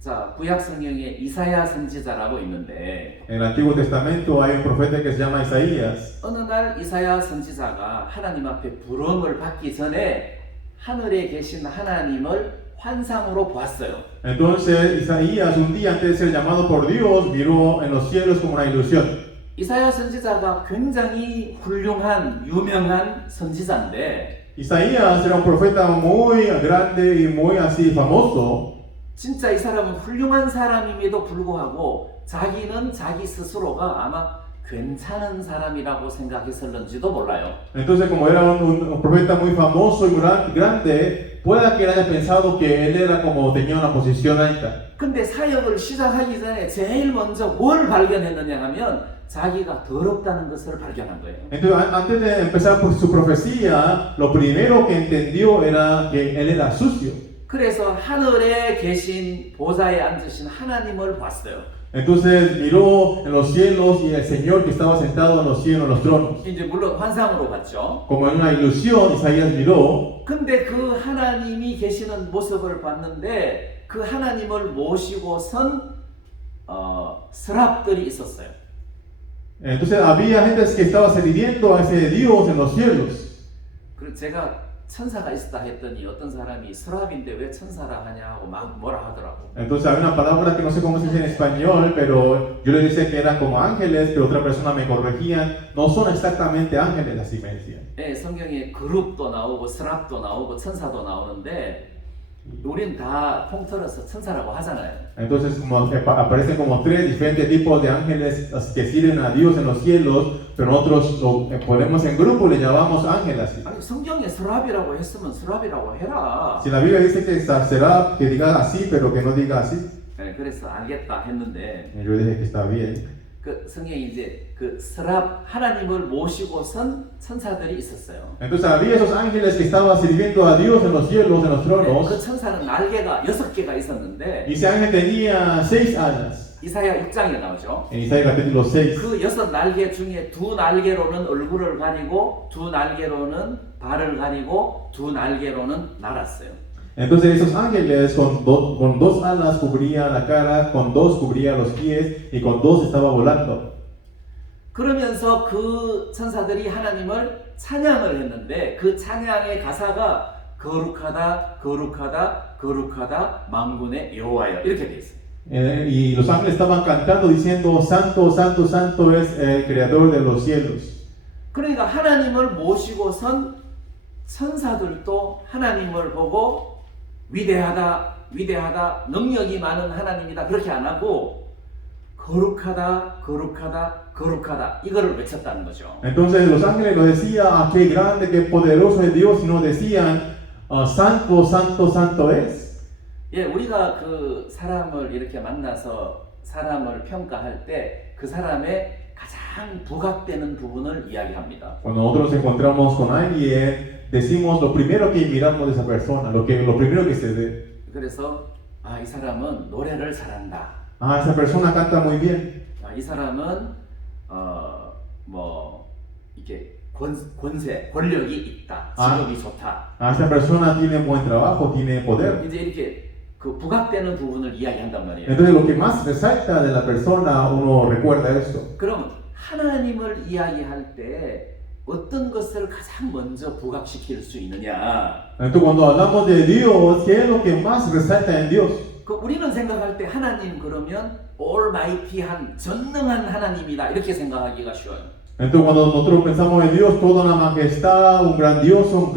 자, 구약 성경에 이사야 선지자라고 있는데 En el Antiguo Testamento hay un profeta que se llama Isaías. 어느 날 이사야 선지자가 하나님 앞에 부름을 받기 전에 하늘에 계신 하나님을 환상으로 보았어요. Entonces Isaías un día antes de ser llamado por Dios miró en los cielos como una ilusión. 이사야 선지자가 굉장히 훌륭한 유명한 선지자인데 Isaías era un profeta muy grande y muy así famoso. 진짜 이 사람은 훌륭한 사람임에도 불구하고 자기는 자기 스스로가 아마 괜찮은 사람이라고 생각했을는지도 몰라요. Entonces como era un profeta muy famoso y muy grande, pueda que él haya pensado que él era como tenía una posición alta. 근데 사역을 시작하기 전에 제일 먼저 뭘 발견했느냐 하면 자기가 더럽다는 것을 발견한 거예요. Entonces antes de empezar por su profecía, lo primero que entendió era que él era sucio. 그래서 하늘에 계신 보좌에 앉으신 하나님을 봤어요. Entonces miró en los cielos y el Señor que estaba sentado en los cielos, en los tronos. 이제 물론 환상으로 봤죠. Como en una ilusión, Isaías miró. 근데 그 하나님이 계시는 모습을 봤는데 그 하나님을 모시고 선 스랍들이 있었어요. Entonces había gente que estaba sirviendo a ese Dios en los cielos. 그리고 제가 천사가 있었다 했더니 어떤 사람이 스랍인데 왜 천사라 하냐 하고 막 뭐라 하더라고. Entonces hay una palabra que no sé cómo se dice en español, pero yo le decía que eran como ángeles, pero otra persona me corregían. No son exactamente ángeles, así me decían. 네, 성경에 그룹도 나오고 스랍도 나오고 천사도 나오는데 우린 다 통틀어서 천사라고 하잖아요. Entonces como aparecen como tres diferentes tipos de ángeles que sirven a Dios en los cielos, pero nosotros lo ponemos en grupo y le llamamos ángeles. 아니 성경에 스랍이라고 했으면 스랍이라고 해라. Si la Biblia dice que será que diga así, pero que no diga así. 네, 그래서 알겠다 했는데 Yo dije que está bien. 그 성경에 이제 그 스랍 하나님을 모시고 선 천사들이 있었어요. Entonces había esos ángeles que estaban sirviendo a Dios en los cielos, en los 그 tronos. 천사는 날개가 6개가 있었는데 Y ese ángel tenía 6 alas. 이사야 6장에 나오죠. En Isaías capítulo 6. 그 6날개 중에 2날개로는 얼굴을 가리고 2날개로는 발을 가리고 2날개로는 날았어요. Entonces esos ángeles con dos alas cubría la cara, con dos cubría los pies y con dos estaba volando. 그러면서 그 천사들이 하나님을 찬양을 했는데 그 찬양의 가사가 거룩하다 거룩하다 거룩하다 만군의 여호와여 이렇게 돼 있어요. Y los ángeles estaban cantando diciendo, Santo, Santo, Santo es el creador de los cielos. 그러니까 하나님을 모시고선 천사들도 하나님을 보고 위대하다, 위대하다, 능력이 많은 하나님이다 그렇게 안 하고 거룩하다, 거룩하다, 거룩하다 이거를 외쳤다는 거죠. Entonces los ángeles no decían, ah, qué grande, qué poderoso es Dios, sino decían, Santo, Santo, Santo es. 예, 우리가 그 사람을 이렇게 만나서 사람을 평가할 때 그 사람의 가장 부각되는 부분을 이야기합니다. Cuando nosotros nos encontramos con alguien, decimos lo primero que miramos de esa persona, lo primero que se ve. 그래서 아, 이 사람은 노래를 잘한다. Ah, esa persona canta muy bien. 아, 이 사람은 뭐 이렇게 권세, 권력이 있다. 직업이 좋다. Ah, esa persona tiene buen trabajo, tiene poder. 이제 이렇게 그 부각되는 부분을 이야기한단 말이에요. Entonces lo que más resalta de la persona, uno recuerda esto. 그럼 하나님을 이야기할 때 어떤 것을 가장 먼저 부각시킬 수 있느냐? Entonces cuando hablamos de Dios, ¿qué es lo que más resalta en Dios? 그 우리는 생각할 때 하나님 그러면 올마이티한 전능한 하나님이다 이렇게 생각하기가 쉬워요. Entonces cuando nosotros pensamos en Dios, toda una majestad, un grandioso,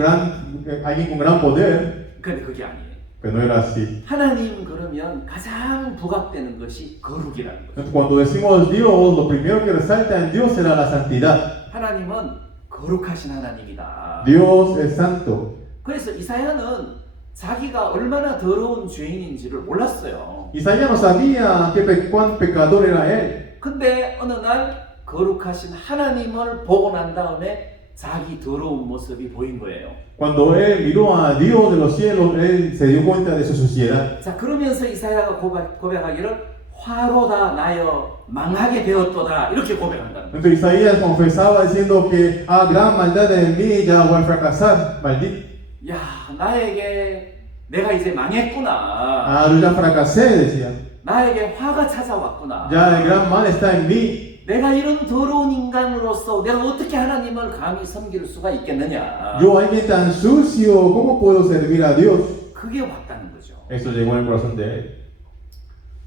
alguien con gran poder, 근데 그게 아니에요. pero no era así. 하나님 그러면 가장 부각되는 것이 거룩이라는 거죠. Entonces cuando decimos Dios, lo primero que resalta en Dios era la santidad. 하나님은 거룩하신 하나님이다. Dios es santo. 그래서 이사야는 자기가 얼마나 더러운 죄인인지를 몰랐어요. Isaías no sabía cuán pecador era él. 근데 어느 날 거룩하신 하나님을 보고 난 다음에 자기 더러운 모습이 보인 거예요. Cuando él miró a Dios de los cielos, él se dio cuenta de su suciedad. 자, 그러면서 이사야가 고백하기를 화로다 나여 망하게 되었도다 이렇게 고백한다는 거예요. Entonces Isaías confesaba diciendo que gran maldad en mí, ya voy a fracasar, maldito. 야, 나에게 내가 이제 망했구나. Yo ya fracasé, decía. 나에게 화가 찾아왔구나. Ya el gran mal está en mí. 내가 이런 더러운 인간으로서 내가 어떻게 하나님을 감히 섬길 수가 있겠느냐. Yo, alguien tan sucio, ¿cómo puedo servir a Dios? 그게 왔다는 거죠. Eso llegó en el corazón de él.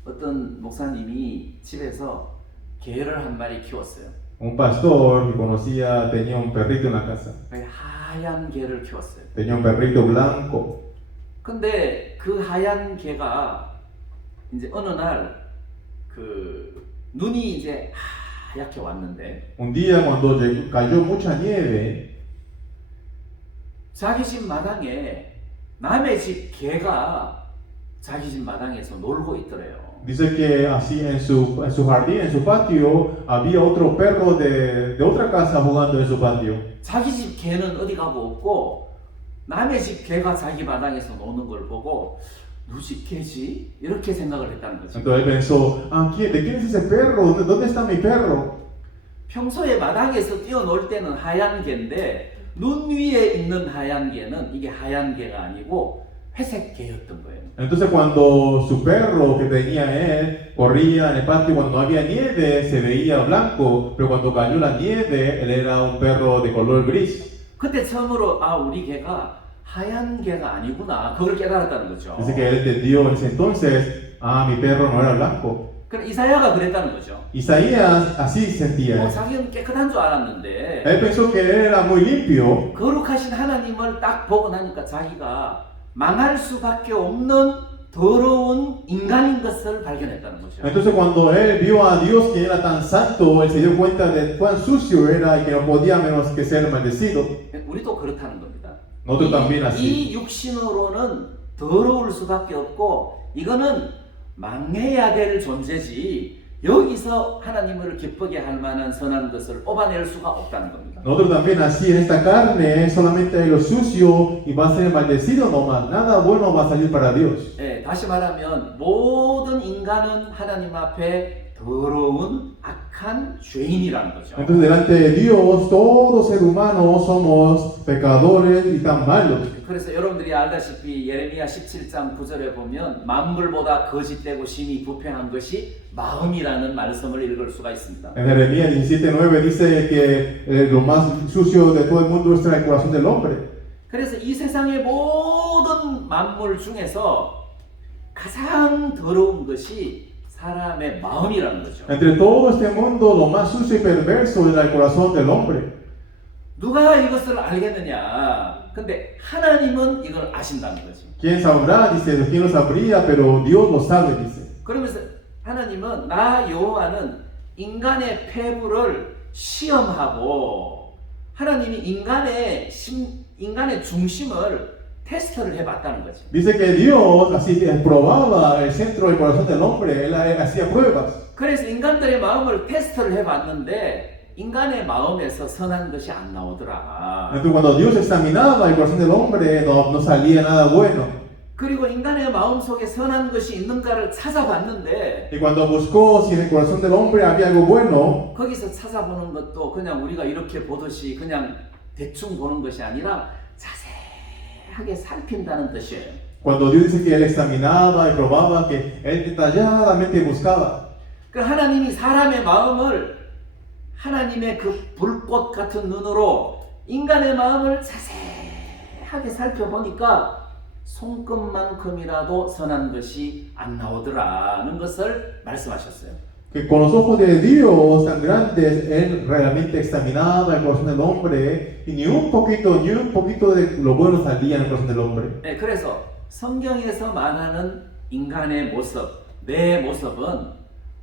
어떤 목사님이 집에서 개를 한 마리 키웠어요. Un pastor que conocía tenía un perrito en la casa. 하얀 개를 키웠어요. Tenía un perrito blanco. 근데 그 하얀 개가 이제 어느 날 그 눈이 이제 하얗게 왔는데 Un día cuando cayó mucha nieve, 자기 집 마당에 남의 집 개가 자기 집 마당에서 놀고 있더래요. dice que así en su jardín, en su patio, había otro perro de otra casa jugando en su patio. 자기 집 개는 어디 가고 없고 남의 집 개가 자기 마당에서 노는 걸 보고 누구 집 개지? 이렇게 생각을 했다는 거죠. Entonces él pensó, ¿de quién es ese perro? ¿Dónde está mi perro? 평소에 마당에서 뛰어놀 때는 하얀 개인데 눈 위에 있는 하얀 개는 이게 하얀 개가 아니고 회색 개였던 거예요. Entonces cuando su perro que tenía él corría en el patio cuando no había nieve se veía blanco, pero cuando cayó la nieve él era un perro de color gris. 그때 처음으로 우리 개가 하얀 개가 아니구나 그걸 깨달았다는 거죠. Dice que él entendió en ese entonces, mi perro no era blanco. 그럼 이사야가 그랬다는 거죠. Isaías así sentía. 자기는 깨끗한 줄 알았는데 Él pensó que él era muy limpio. 거룩하신 하나님을 딱 보고 나니까 자기가 망할 수밖에 없는 더러운 인간인 것을 발견했다는 거죠. Entonces cuando él vio a Dios que era tan santo, él se dio cuenta de cuán sucio era y que no podía menos que ser maldecido. 우리도 그렇다는 겁니다. Nosotros también así. 이 육신으로는 더러울 수밖에 없고 이거는 망해야 될 존재지 여기서 하나님을 기쁘게 할 만한 선한 것을 뽑아낼 수가 없다는 겁니다. Nosotros también así en esta carne solamente hay lo sucio y va a ser maldecido nomás. Nada bueno va a salir para Dios. 예, 다시 말하면 모든 인간은 하나님 앞에 더러운 악한 죄인이라는 거죠. Entonces delante de Dios todo ser humano somos pecadores y tan malos. 그래서 여러분들이 알다시피 예레미야 17장 9절에 보면 만물보다 거짓되고 심히 부패한 것이 마음이라는 말씀을 읽을 수가 있습니다. En Jeremías 17:9 dice que lo más sucio de todo el mundo está el corazón del hombre. 그래서 이 세상의 모든 만물 중에서 가장 더러운 것이 사람의 마음이라는 거죠. Entre todo este mundo, lo más sucio y perverso era el corazón del hombre. 누가 이것을 알겠느냐? 근데 하나님은 이걸 아신다는 거지. ¿Quién sabrá? Dice, ¿quién lo sabría? Pero Dios lo sabe, dice. 그러면서 하나님은 나 여호와는 인간의 폐부를 시험하고 하나님이 인간의 중심을 테스트를 해봤다는 거지. Dice que Dios así probaba el centro del corazón del hombre, él hacía pruebas. 그래서 인간들의 마음을 테스트를 해봤는데 인간의 마음에서 선한 것이 안 나오더라. Entonces cuando Dios examinaba el corazón del hombre, no salía nada bueno. 그리고 인간의 마음 속에 선한 것이 있는가를 찾아봤는데 Y cuando buscó si en el corazón del hombre había algo bueno, 거기서 찾아보는 것도 그냥 우리가 이렇게 보듯이 그냥 대충 보는 것이 아니라 자세하게 살핀다는 뜻이에요. cuando Dios dice que él examinaba y probaba, que él detalladamente buscaba. 그 하나님이 사람의 마음을 하나님의 그 불꽃 같은 눈으로 인간의 마음을 자세하게 살펴보니까 손끝만큼이라도 선한 것이 안 나오더라는 것을 말씀하셨어요. Que con los ojos de Dios tan grandes, él realmente examinaba el corazón del hombre y ni un poquito de lo bueno salía en el corazón del hombre. 네, 그래서 성경에서 말하는 인간의 모습, 내 모습은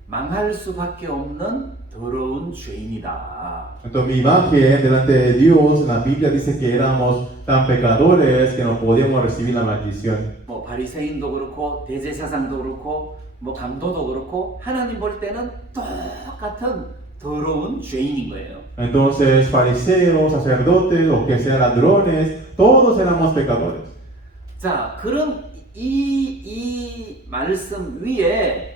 망할 수밖에 없는 더러운 죄인이다. Entonces mi imagen delante de Dios, en la Biblia dice que éramos tan pecadores que no podíamos recibir la maldición. 뭐 바리새인도 그렇고 대제사장도 그렇고 뭐 강도도 그렇고 하나님 볼 때는 똑같은 더러운 죄인인 거예요. Entonces fariseos, sacerdotes o que sean ladrones, todos éramos pecadores. 자, 그런 이 말씀 위에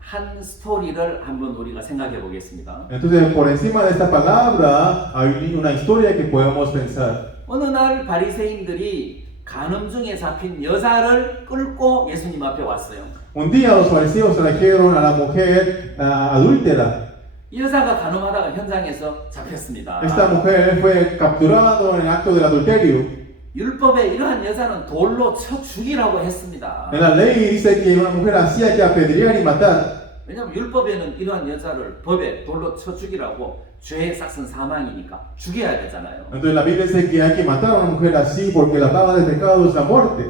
한 스토리를 한번 우리가 생각해 보겠습니다. Entonces por encima de esta palabra hay una historia que podemos pensar. 어느 날 바리새인들이 간음 중에 잡힌 여자를 끌고 예수님 앞에 왔어요. Un día los fariseos trajeron a la mujer adúltera. 이 여자가 간음하다가 현장에서 잡혔습니다. Esta mujer fue capturada en el acto del adulterio. 율법에 이러한 여자는 돌로 쳐 죽이라고 했습니다. En la ley dice que una mujer hacía que apedrear y matar. 왜냐하면 율법에는 이러한 여자를 법에 돌로 쳐 죽이라고 죄의 삭은 사망이니까 죽여야 되잖아요. Entonces la Biblia dice que hay que matar a una mujer así porque la paga del pecado es la muerte.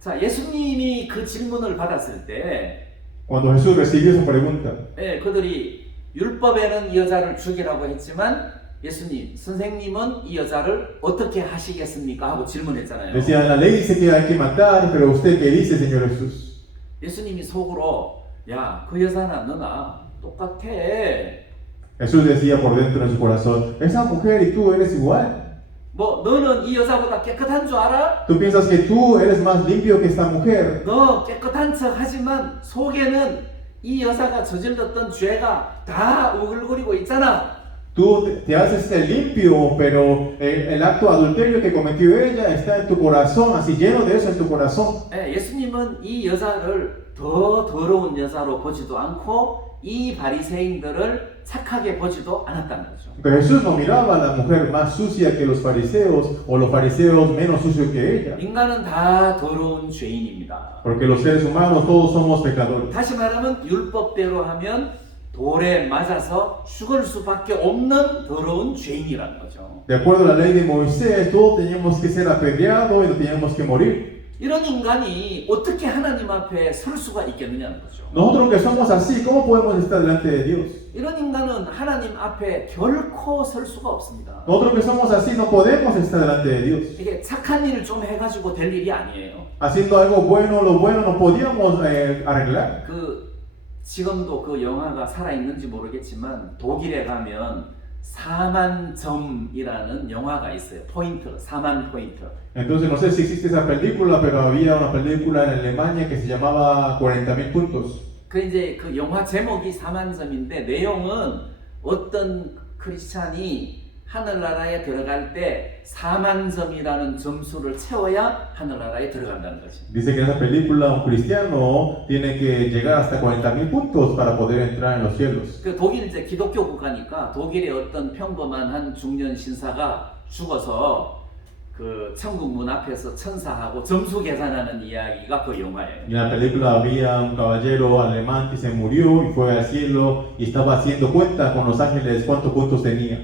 자, 예수님이 그 질문을 받았을 때 Cuando Jesús recibió esa pregunta, 그들이 율법에는 이 여자를 죽이라고 했지만 예수님, 선생님은 이 여자를 어떻게 하시겠습니까? 하고 질문했잖아요. decía, en la ley dice que hay que matar, pero usted qué dice, Señor Jesús. 예수님이 속으로 야, 그 여자나 너나 똑같아. Jesús decía por dentro de su corazón, esa mujer y tú eres igual. 뭐 너는 이 여자보다 깨끗한 줄 알아? Tú piensas que tú eres más limpio que esta mujer. 너 깨끗한 척 하지만 속에는 이 여자가 저질렀던 죄가 다 우글거리고 있잖아. Tú te haces el limpio, pero el acto adulterio que cometió ella está en tu corazón, así lleno de eso en tu corazón. 예수님은 이 여자를 더 더러운 여자로 보지도 않고 이 바리새인들을 착하게 보지도 않았다는 거죠. Pero Jesús no miraba a la mujer más sucia que los fariseos o los fariseos menos sucios que ella. 인간은 다 더러운 죄인입니다. Porque los seres humanos todos somos pecadores. 다시 말하면 율법대로 하면 돌에 맞아서 죽을 수밖에 없는 더러운 죄인이라는 거죠. De acuerdo a la ley de Moisés, todos teníamos que ser apedreados y no teníamos que morir. 이런 인간이 어떻게 하나님 앞에 설 수가 있겠느냐는 거죠. Nosotros que somos así, ¿cómo podemos estar delante de Dios? 이런 인간은 하나님 앞에 결코 설 수가 없습니다. Nosotros que somos así no podemos estar delante de Dios. 이게 착한 일을 좀 해가지고 될 일이 아니에요. Haciendo algo bueno, lo bueno no podíamos arreglar. 지금도 그 영화가 살아있는지 모르겠지만 독일에 가면 4만 점이라는 영화가 있어요. 포인트, 4만 포인트. Entonces no sé si existe esa película, pero había una película en Alemania que se llamaba 40.000 puntos. 이제 그 영화 제목이 4만 점인데 내용은 어떤 크리스찬이 하늘나라에 들어갈 때 4만 점이라는 점수를 채워야 하늘나라에 들어간다는 거지. Dice que en esa película un cristiano tiene que llegar hasta 40.000 puntos para poder entrar en los cielos. 그 독일 이제 기독교 국가니까 독일의 어떤 평범한 한 중년 신사가 죽어서 그 천국 문 앞에서 천사하고 점수 계산하는 이야기가 그 영화예요. Y en la película había un caballero alemán que se murió y fue al cielo y estaba haciendo cuenta con los ángeles cuántos puntos tenía.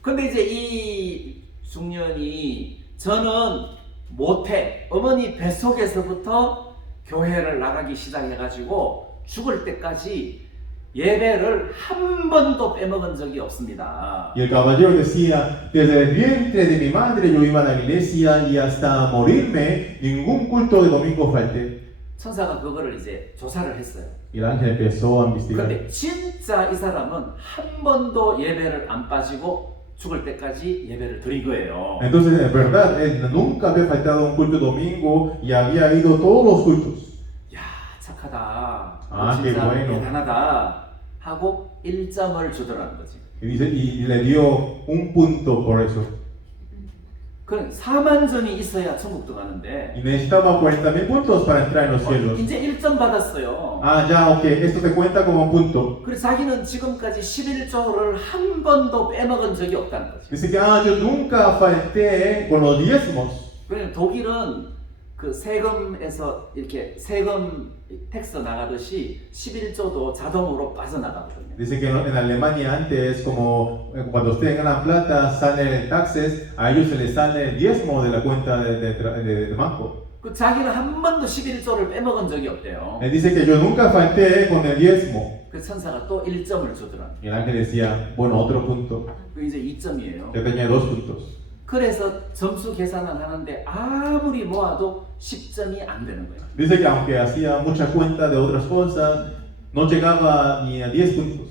근데 이제 이 중년이 저는 못해 어머니 뱃속에서부터 교회를 나가기 시작해가지고 죽을 때까지 예배를 한 번도 빼먹은 적이 없습니다. Y el caballero decía, desde el vientre de mi madre yo iba a la iglesia y hasta morirme ningún culto de domingo falté. 천사가 그거를 이제 조사를 했어요. Y el ángel empezó a investigar. 그런데 진짜 이 사람은 한 번도 예배를 안 빠지고 죽을 때까지 예배를 드린 거예요. Entonces, en verdad, él nunca había faltado un culto domingo y había ido todos los cultos. 야, 착하다. 아, 진짜 qué bueno. 대단하다 하고 1점을 주더라는 거지. Y le dio un punto por eso. 그럼 4만 점이 있어야 천국 들어가는데 Y necesitaba 40,000 puntos para entrar en los cielos. 이제 1점 받았어요. Ah, ya, ok, esto se cuenta como un punto. 그래서 자기는 지금까지 11조를 한 번도 빼먹은 적이 없다는 거지. Dice que, yo nunca falté con los diezmos. 그러니까 독일은 그 세금에서 이렇게 세금 텍스 나가듯이 11조도 자동으로 빠져나가거든요. Dice que en Alemania antes, como cuando ustedes ganan plata, salen taxes, a ellos se les sale el diezmo de la cuenta de banco. 그 자기는 한 번도 11조를 빼먹은 적이 없대요. Él dice que yo nunca falté con el diezmo. 그 천사가 또 1점을 주더라. Y el ángel decía, bueno, otro punto. 그 이제 2점이에요. Yo tenía 2 puntos. 그래서 점수 계산을 하는데 아무리 모아도 10점이 안 되는 거예요. Dice que aunque hacía mucha cuenta de otras cosas, no llegaba ni a 10 puntos.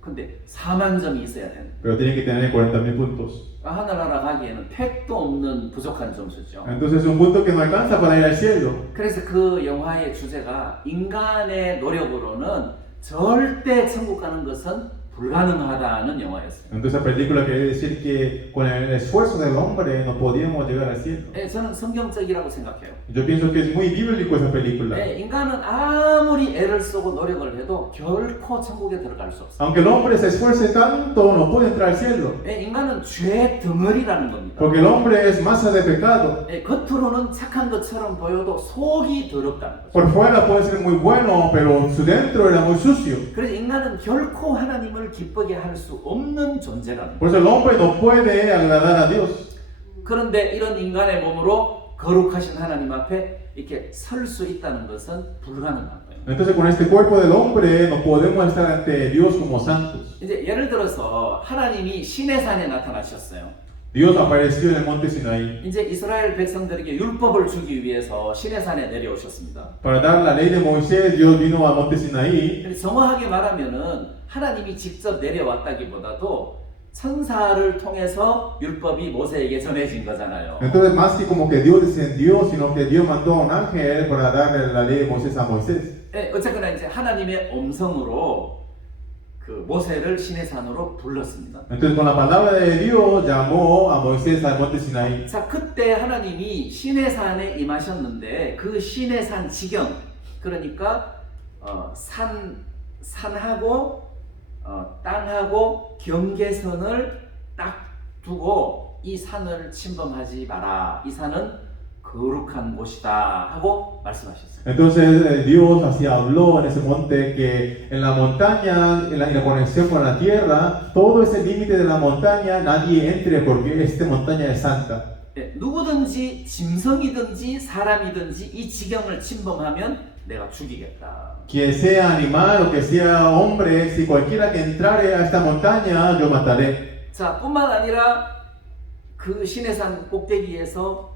근데 4만 점이 있어야 되는. Pero tiene que tener 40,000 puntos. 하늘나라 가기에는 택도 없는 부족한 점수죠. Entonces un punto que no alcanza para ir al cielo. 그래서 그 영화의 주제가 인간의 노력으로는 절대 천국 가는 것은 불가능하다는 영화였어요. Entonces la película quiere decir que con el esfuerzo del hombre no podíamos llegar al cielo. 네, 저는 성경적이라고 생각해요. Yo pienso que es muy bíblico esa película. 네, 인간은 아무리 애를 쓰고 노력을 해도 결코 천국에 들어갈 수 없어요. Aunque el hombre se esfuerce tanto, no puede entrar al cielo. 네, 인간은 죄 덩어리라는 겁니다. Porque el hombre es masa de pecado. 네, 겉으로는 착한 것처럼 보여도 속이 더럽다는 거죠. Por fuera puede ser muy bueno, pero su dentro era muy sucio. 그래서 인간은 결코 하나님을 기쁘게 할 수 없는 존재라는 Por 거죠. eso el hombre no puede agradar a Dios. 그런데 이런 인간의 몸으로 거룩하신 하나님 앞에 이렇게 설 수 있다는 것은 불가능한 거예요. Entonces con este cuerpo del hombre no podemos estar ante Dios como santos. 이제 예를 들어서 하나님이 시내산에 나타나셨어요. Dios apareció en el monte Sinaí 이제 이스라엘 백성들에게 율법을 주기 위해서 시내산에 내려오셨습니다. para dar la ley de Moisés. Dios vino al monte Sinaí. 근데 정확하게 말하면은 하나님이 직접 내려왔다기보다도 천사를 통해서 율법이 모세에게 전해진 거잖아요. Entonces más que como que Dios descendió, sino que Dios mandó a un ángel para darle la ley de Moisés a Moisés. 네, 어쨌거나 이제 하나님의 음성으로 그 모세를 시내산으로 불렀습니다. Entonces con la palabra de Dios llamó a Moisés al monte Sinaí. 자, 그때 하나님이 시내산에 임하셨는데 그 시내산 지경, 그러니까 산하고 땅하고 경계선을 딱 두고 이 산을 침범하지 마라. 이 산은 거룩한 곳이다 하고 말씀하셨어요. Entonces Dios así habló en ese monte que en la montaña, en la conexión con la tierra, todo ese límite de la montaña, nadie entre porque esta montaña es santa. 네, 누구든지 짐승이든지 사람이든지 이 지경을 침범하면 내가 죽이겠다. Quien sea animal o que sea hombre, si cualquiera que entrare a esta montaña, yo mataré. 자, 뿐만 아니라 그 시내산 꼭대기에서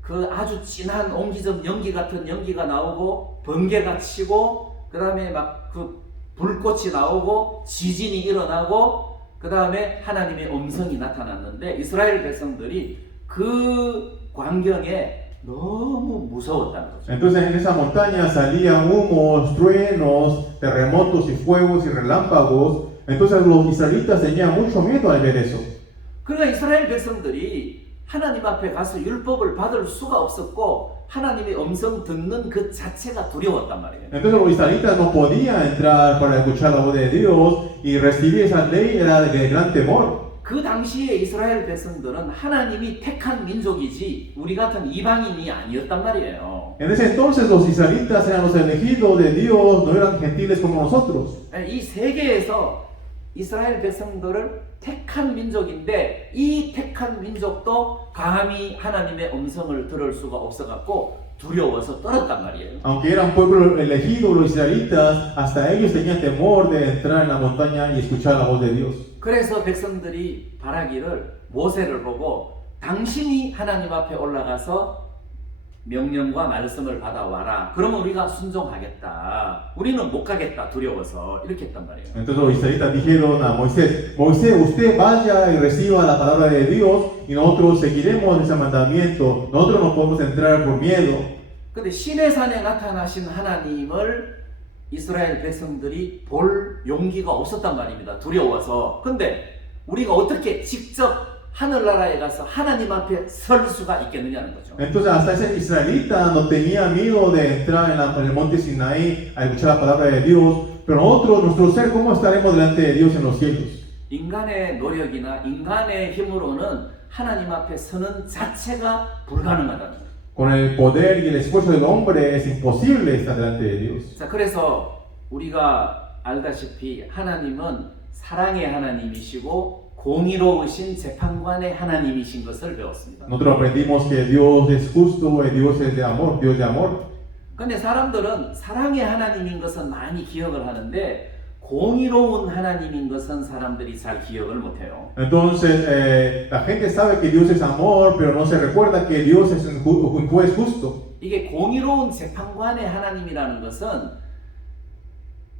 그 아주 진한 옹기점 연기 같은 연기가 나오고 번개가 치고 그 다음에 막 그 불꽃이 나오고 지진이 일어나고 그 다음에 하나님의 음성이 나타났는데 이스라엘 백성들이 그 광경에 너무 무서웠다는 거죠. Entonces en esa montaña salían humos, truenos, terremotos y fuegos y relámpagos. Entonces los israelitas tenían mucho miedo al ver eso. 그러니까 이스라엘 백성들이 하나님 앞에 가서 율법을 받을 수가 없었고 하나님의 음성 듣는 그 자체가 두려웠단 말이에요. Entonces los israelitas no podían entrar para escuchar la voz de Dios y recibir esa ley era de gran temor. 그 당시에 이스라엘 백성들은 하나님이 택한 민족이지 우리 같은 이방인이 아니었단 말이에요. En ese entonces los israelitas eran los elegidos de Dios, no eran gentiles como nosotros. 이 세계에서 이스라엘 백성들을 택한 민족인데 이 택한 민족도 감히 하나님의 음성을 들을 수가 없어갖고 두려워서 떨었단 말이에요. Aunque era un pueblo elegido, los israelitas, hasta ellos tenían temor de entrar en la montaña y escuchar la voz de Dios. 그래서 백성들이 바라기를 모세를 보고 당신이 하나님 앞에 올라가서 명령과 말씀을 받아와라. 그러면 우리가 순종하겠다. 우리는 못 가겠다. 두려워서 이렇게 했단 말이에요. Entonces los israelitas dijeron a Moisés, Moisés, usted vaya y reciba la palabra de Dios y nosotros seguiremos ese mandamiento. Nosotros no podemos entrar por miedo. 근데 시내산에 나타나신 하나님을 이스라엘 백성들이 볼 용기가 없었단 말입니다. 두려워서. 근데 우리가 어떻게 직접 하늘나라에 가서 하나님 앞에 설 수가 있겠느냐는 거죠. Entonces hasta ese israelita no tenía miedo de entrar en el monte Sinaí a escuchar la palabra de Dios, pero nosotros, nuestro ser, ¿cómo estaremos delante de Dios en los cielos? 인간의 노력이나 인간의 힘으로는 하나님 앞에 서는 자체가 불가능하다는 거예요. Con el poder y el esfuerzo del hombre es imposible estar delante de Dios. 자, 그래서 우리가 알다시피 하나님은 사랑의 하나님이시고 공의로우신 재판관의 하나님이신 것을 배웠습니다. Nosotros aprendimos que Dios es justo y Dios es de amor, Dios de amor. 근데 사람들은 사랑의 하나님인 것은 많이 기억을 하는데 공의로운 하나님인 것은 사람들이 잘 기억을 못해요. Entonces la gente sabe que Dios es amor, pero no se recuerda que Dios es un juez justo. 이게 공의로운 재판관의 하나님이라는 것은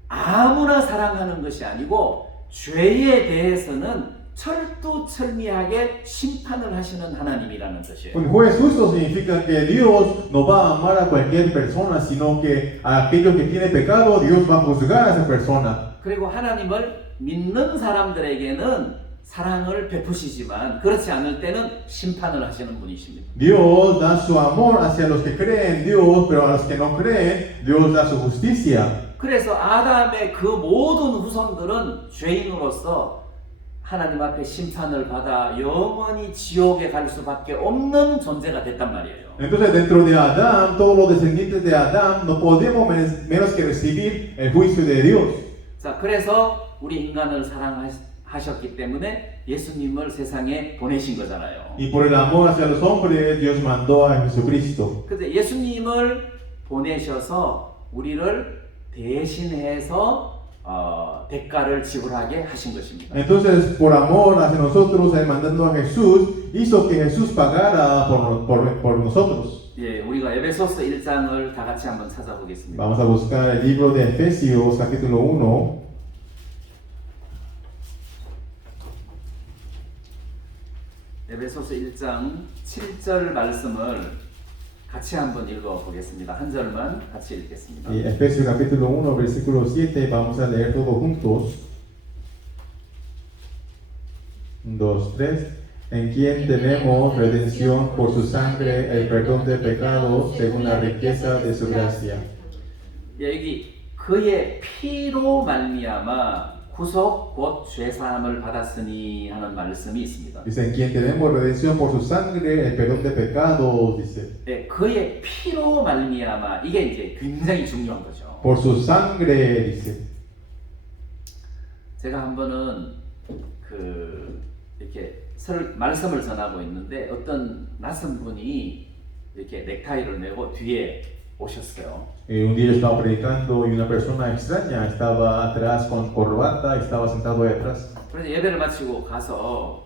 아무나 사랑하는 것이 아니고 죄에 대해서는 철두철미하게 심판을 하시는 하나님이라는 뜻이에요. Un juez justo significa que Dios no va a amar a cualquier persona, sino que a aquellos que tienen pecado, Dios va a juzgar a esa persona. 그리고 하나님을 믿는 사람들에게는 사랑을 베푸시지만 그렇지 않을 때는 심판을 하시는 분이십니다. Dios da su amor hacia los que creen en Dios, pero a los que no creen, Dios da su justicia. 그래서 아담의 그 모든 후손들은 죄인으로서 하나님 앞에 심판을 받아 영원히 지옥에 갈 수밖에 없는 존재가 됐단 말이에요. Entonces dentro de Adán, todos los descendientes de Adán no podemos menos que recibir el juicio de Dios. 자, 그래서 우리 인간을 사랑하셨기 때문에 예수님을 세상에 보내신 거잖아요. Y por el amor hacia los hombres, Dios mandó a Jesucristo. 그래서 예수님을 보내셔서 우리를 대신해서 대가를 지불하게 하신 것입니다. Entonces, por amor hacia nosotros, Él mandando a Jesús, hizo que Jesús pagara por nosotros. 예, 우리가 에베소서 1장을 다 같이 한번 찾아보겠습니다. Vamos a buscar el libro de Efesios, capítulo 1. 에베소서 1장 7절 말씀을 같이 한번 읽어보겠습니다. 한 절만 같이 읽겠습니다. Y Efesios capítulo 1, versículo 7, vamos a leer todos juntos. 2, 3. En quien tenemos redención por su sangre, el perdón de pecados, según la riqueza de su gracia. 예, 여기 그의 피로 말미암아 구속 곧 죄사함을 받았으니 하는 말씀이 있습니다. Dice, en quien tenemos redención por su sangre, el perdón de pecados, dice. 예, 그의 피로 말미암아 이게 이제 굉장히 중요한 거죠. Por su sangre, dice. 제가 한 번은 이렇게 말씀을 전하고 있는데 어떤 낯선 분이 이렇게 넥타이를 메고 뒤에 오셨어요. Un día yo estaba predicando y una persona extraña estaba atrás con corbata y estaba sentado detrás. 그래서 예배를 마치고 가서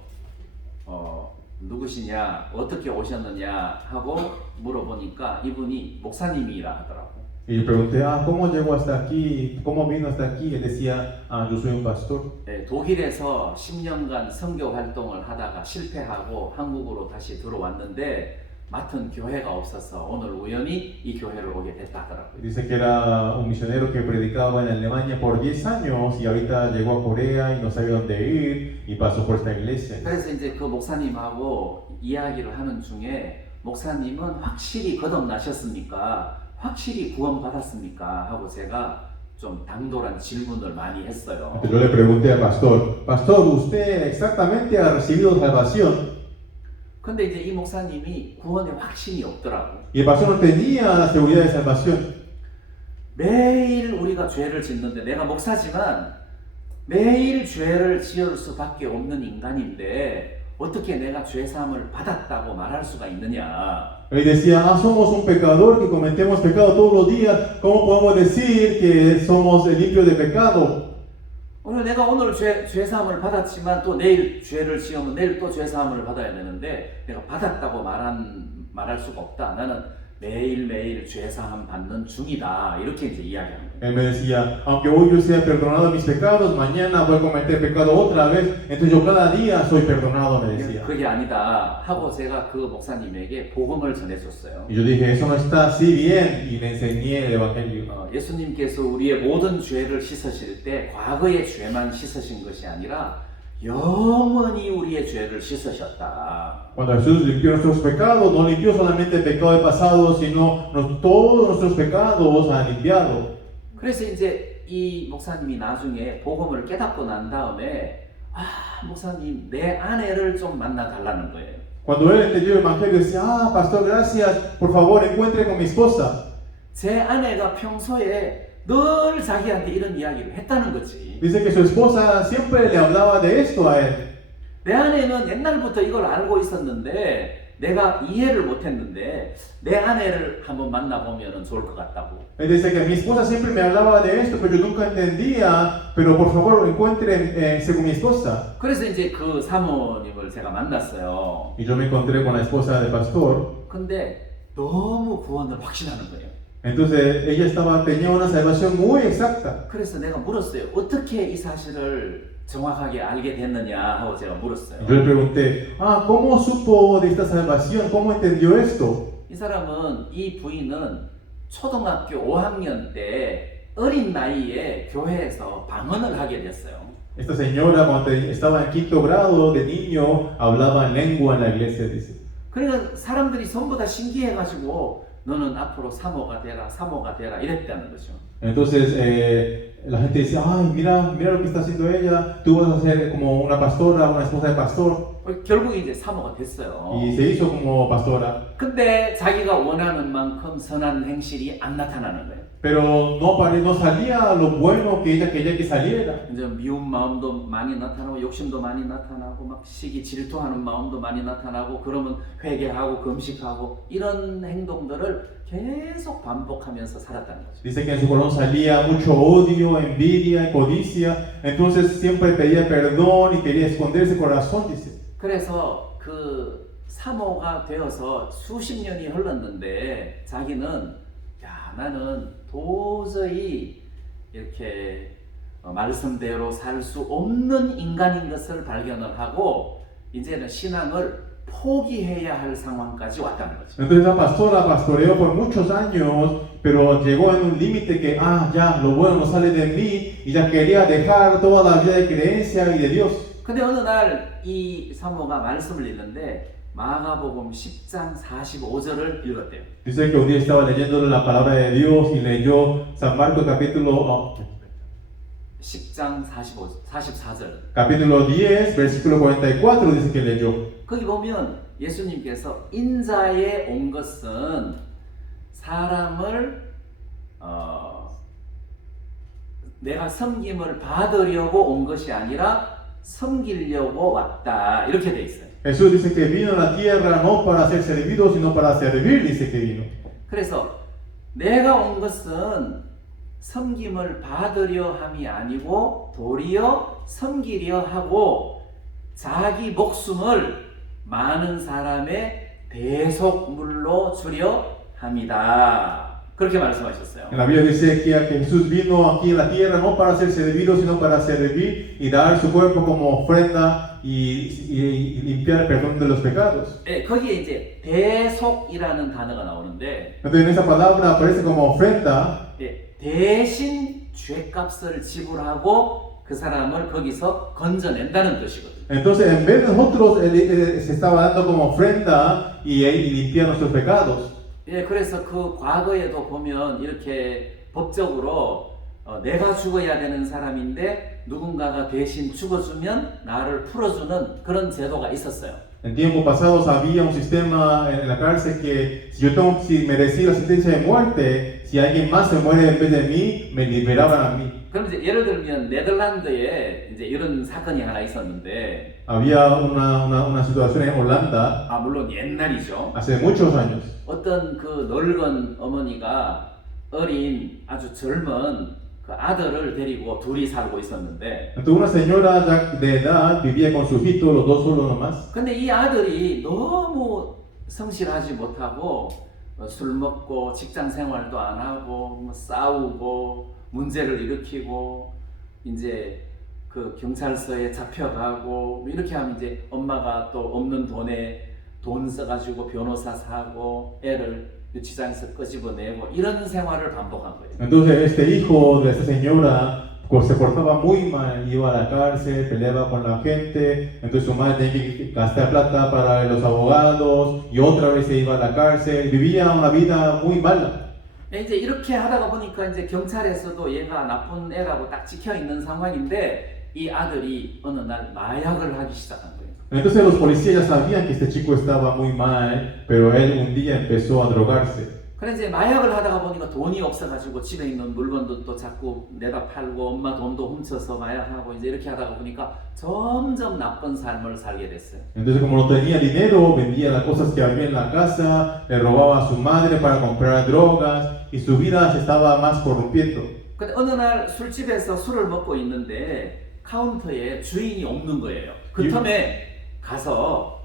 누구시냐, 어떻게 오셨느냐 하고 물어보니까 이분이 목사님이라 하더라고요. Y le pregunté, ¿cómo llegó hasta aquí? ¿Cómo vino hasta aquí? Él decía, yo soy un pastor. 네, 독일에서 10년간 선교 활동을 하다가 실패하고 한국으로 다시 들어왔는데 맡은 교회가 없어서 오늘 우연히 이 교회를 오게 됐다 하더라고요. Dice que era un misionero que predicaba en Alemania por 10 años y ahorita llegó a Corea y no sabía dónde ir y pasó por esta iglesia. 그래서 이제 그 목사님하고 이야기를 하는 중에 목사님은 확실히 거듭나셨습니까? 확실히 구원받았습니까? 하고 제가 좀 당돌한 질문을 많이 했어요. Entonces yo le pregunté al pastor, pastor, ¿usted exactamente ha recibido salvación? 근데 이제 이 목사님이 구원의 확신이 없더라고. Y el pastor no tenía la seguridad de salvación. 매일 우리가 죄를 짓는데 내가 목사지만 매일 죄를 지을 수밖에 없는 인간인데 어떻게 내가 죄 사함을 받았다고 말할 수가 있느냐. Él decía, somos un pecador que cometemos pecado todos los días. ¿Cómo podemos decir que somos limpios de pecado? 오늘 내가 오늘 죄 사함을 받았지만 또 내일 죄를 지으면 내일 또 죄 사함을 받아야 되는데 내가 받았다고 말할 수가 없다. 나는 매일매일 죄 사함 받는 중이다. 이렇게 이제 이야기하는 거예요. Él me decía, aunque hoy yo sea perdonado de mis pecados, mañana voy a cometer pecado otra vez. Entonces yo cada día soy perdonado, me decía. 그게 아니다 하고 제가 그 목사님에게 복음을 전해줬어요. Y yo dije, eso no está así bien. Y le enseñé el evangelio. 예수님께서 우리의 모든 죄를 씻으실 때 과거의 죄만 씻으신 것이 아니라 영원히 우리의 죄를 씻으셨다. Cuando Jesús limpió nuestros pecados, no limpió solamente el pecado del pasado, sino todos nuestros pecados ha limpiado. 그래서 이제 이 목사님이 나중에 복음을 깨닫고 난 다음에 목사님 내 아내를 좀 만나 달라는 거예요. Cuando él entendió el evangelio, decía, pastor, gracias, por favor, encuentre con mi esposa. 제 아내가 평소에 늘 자기한테 이런 이야기를 했다는 거지. Dice que su esposa siempre le hablaba de esto a él. 내 아내는 옛날부터 이걸 알고 있었는데 내가 이해를 못했는데 내 아내를 한번 만나보면 좋을 것 같다고. Él dice que mi esposa siempre me hablaba de esto, pero yo nunca entendía, pero por favor encuéntrense con mi esposa. 그래서 이제 그 사모님을 제가 만났어요. Y yo me encontré con la esposa del pastor. 근데 너무 구원을 확신하는 거예요. Entonces ella tenía una salvación muy exacta. 그래서 내가 물었어요. 어떻게 이 사실을 정확하게 알게 됐느냐 하고 제가 물었어요. Yo le pregunté, ¿cómo supo de esta salvación? ¿Cómo entendió esto? 이 사람은 이 부인은 초등학교 5학년 때 어린 나이에 교회에서 방언을 하게 됐어요. Esta señora cuando estaba en quinto grado de niño hablaba en lengua en la iglesia, dice. 그러니까 사람들이 전부 다 신기해가지고 너는 앞으로 사모가 되라 이랬다는 거죠. Entonces la gente dice, mira lo que está haciendo ella, tú vas a ser como una pastora, una esposa de pastor. 결국 이제 사모가 됐어요. Y se hizo como pastora. 근데 자기가 원하는 만큼 선한 행실이 안 나타나는 거예요. Pero no salía lo bueno que ella quería que saliera. 이제 미운 마음도 많이 나타나고 욕심도 많이 나타나고 막 시기 질투하는 마음도 많이 나타나고 그러면 회개하고 금식하고 이런 행동들을 계속 반복하면서 살았다는 거죠. Dice que en su corazón salía mucho odio, envidia, codicia. Entonces siempre pedía perdón y quería esconder ese corazón, dice. 그래서 그 사모가 되어서 수십 년이 흘렀는데 자기는 나는 도저히 이렇게 말씀대로 살 수 없는 인간인 것을 발견을 하고 이제는 신앙을 포기해야 할 상황까지 왔다는 거죠. Entonces la pastora pastoreó por muchos años, pero llegó en un límite que, ya, lo bueno no sale de mí, y ya quería dejar toda la vida de creencia y de Dios. 근데 어느 날 이 사모가 말씀을 읽는데 마가복음 10장 45절을 읽었대요. Dice que un día estaba leyendo la palabra de Dios y leyó San Marcos capítulo 10장 44절. capítulo 10, versículo 44, dice que leyó. 거기 보면 예수님께서 인자에 온 것은 사람을 내가 섬김을 받으려고 온 것이 아니라 섬기려고 왔다. 이렇게 돼 있어요. Jesús dice que vino a la tierra no para ser servido, sino para servir, dice que vino. 그래서 내가 온 것은 섬김을 받으려 함이 아니고 도리어 섬기려 하고 자기 목숨을 많은 사람의 대속물로 주려 함이다. 그렇게 말씀하셨어요. En la Biblia dice que Jesús vino aquí en la tierra no para ser servido, sino para servir y dar su cuerpo como ofrenda y limpiar el perdón de los pecados. 네, 거기에 이제 대속이라는 단어가 나오는데 Entonces en esa palabra aparece como ofrenda. 네, 대신 죄값을 지불하고 그 사람을 거기서 건져낸다는 뜻이거든요. Entonces en vez de nosotros se estaba dando como ofrenda y limpiar nuestros pecados. 예, 그래서 그 과거에도 보면 이렇게 법적으로 내가 죽어야 되는 사람인데 누군가가 대신 죽어주면 나를 풀어주는 그런 제도가 있었어요. En tiempos pasados había un sistema en la cárcel que si merecía la sentencia de muerte, si alguien más se muere en vez de mí, me liberaban a mí. 그럼 이제 예를 들면 네덜란드에 이제 이런 사건이 하나 있었는데, Había una situación en Holanda 물론 옛날이죠. hace muchos años. 어떤 그 늙은 어머니가 어린 아주 젊은 그 아들을 데리고 둘이 살고 있었는데, Entonces una señora ya de edad vivía con su hijito, los dos solos nomás. 근데 이 아들이 너무 성실하지 못하고 술 먹고 직장 생활도 안 하고 뭐 싸우고 문제를 일으키고 이제 그 경찰서에 잡혀가고 이렇게 하면 이제 엄마가 또 없는 돈에 돈 써가지고 변호사 사고 애를 유치장에서 끄집어내고 이런 생활을 반복한 거예요. Entonces este hijo de esta señora se portaba muy mal, iba a la cárcel, peleaba con la gente, entonces su madre tenía que gastar plata para los abogados y otra vez se iba a la cárcel, vivía una vida muy mala. 이제 이렇게 하다가 보니까 이제 경찰에서도 얘가 나쁜 애라고 딱 찍혀 있는 상황인데 이 아들이 어느 날 마약을 하기 시작한 거예요. Entonces los policías ya sabían que este chico estaba muy mal, pero él un día empezó a drogarse. 그래 이제 마약을 하다가 보니까 돈이 없어가지고 집에 있는 물건도 또 자꾸 내다 팔고 엄마 돈도 훔쳐서 마약하고 이제 이렇게 하다가 보니까 점점 나쁜 삶을 살게 됐어요. Entonces como no tenía dinero, vendía las cosas que había en la casa, le robaba a su madre para comprar drogas y su vida se estaba más corrompiendo. 근데 어느 날 술집에서 술을 먹고 있는데 카운터에 주인이 없는 거예요. 그 틈에 가서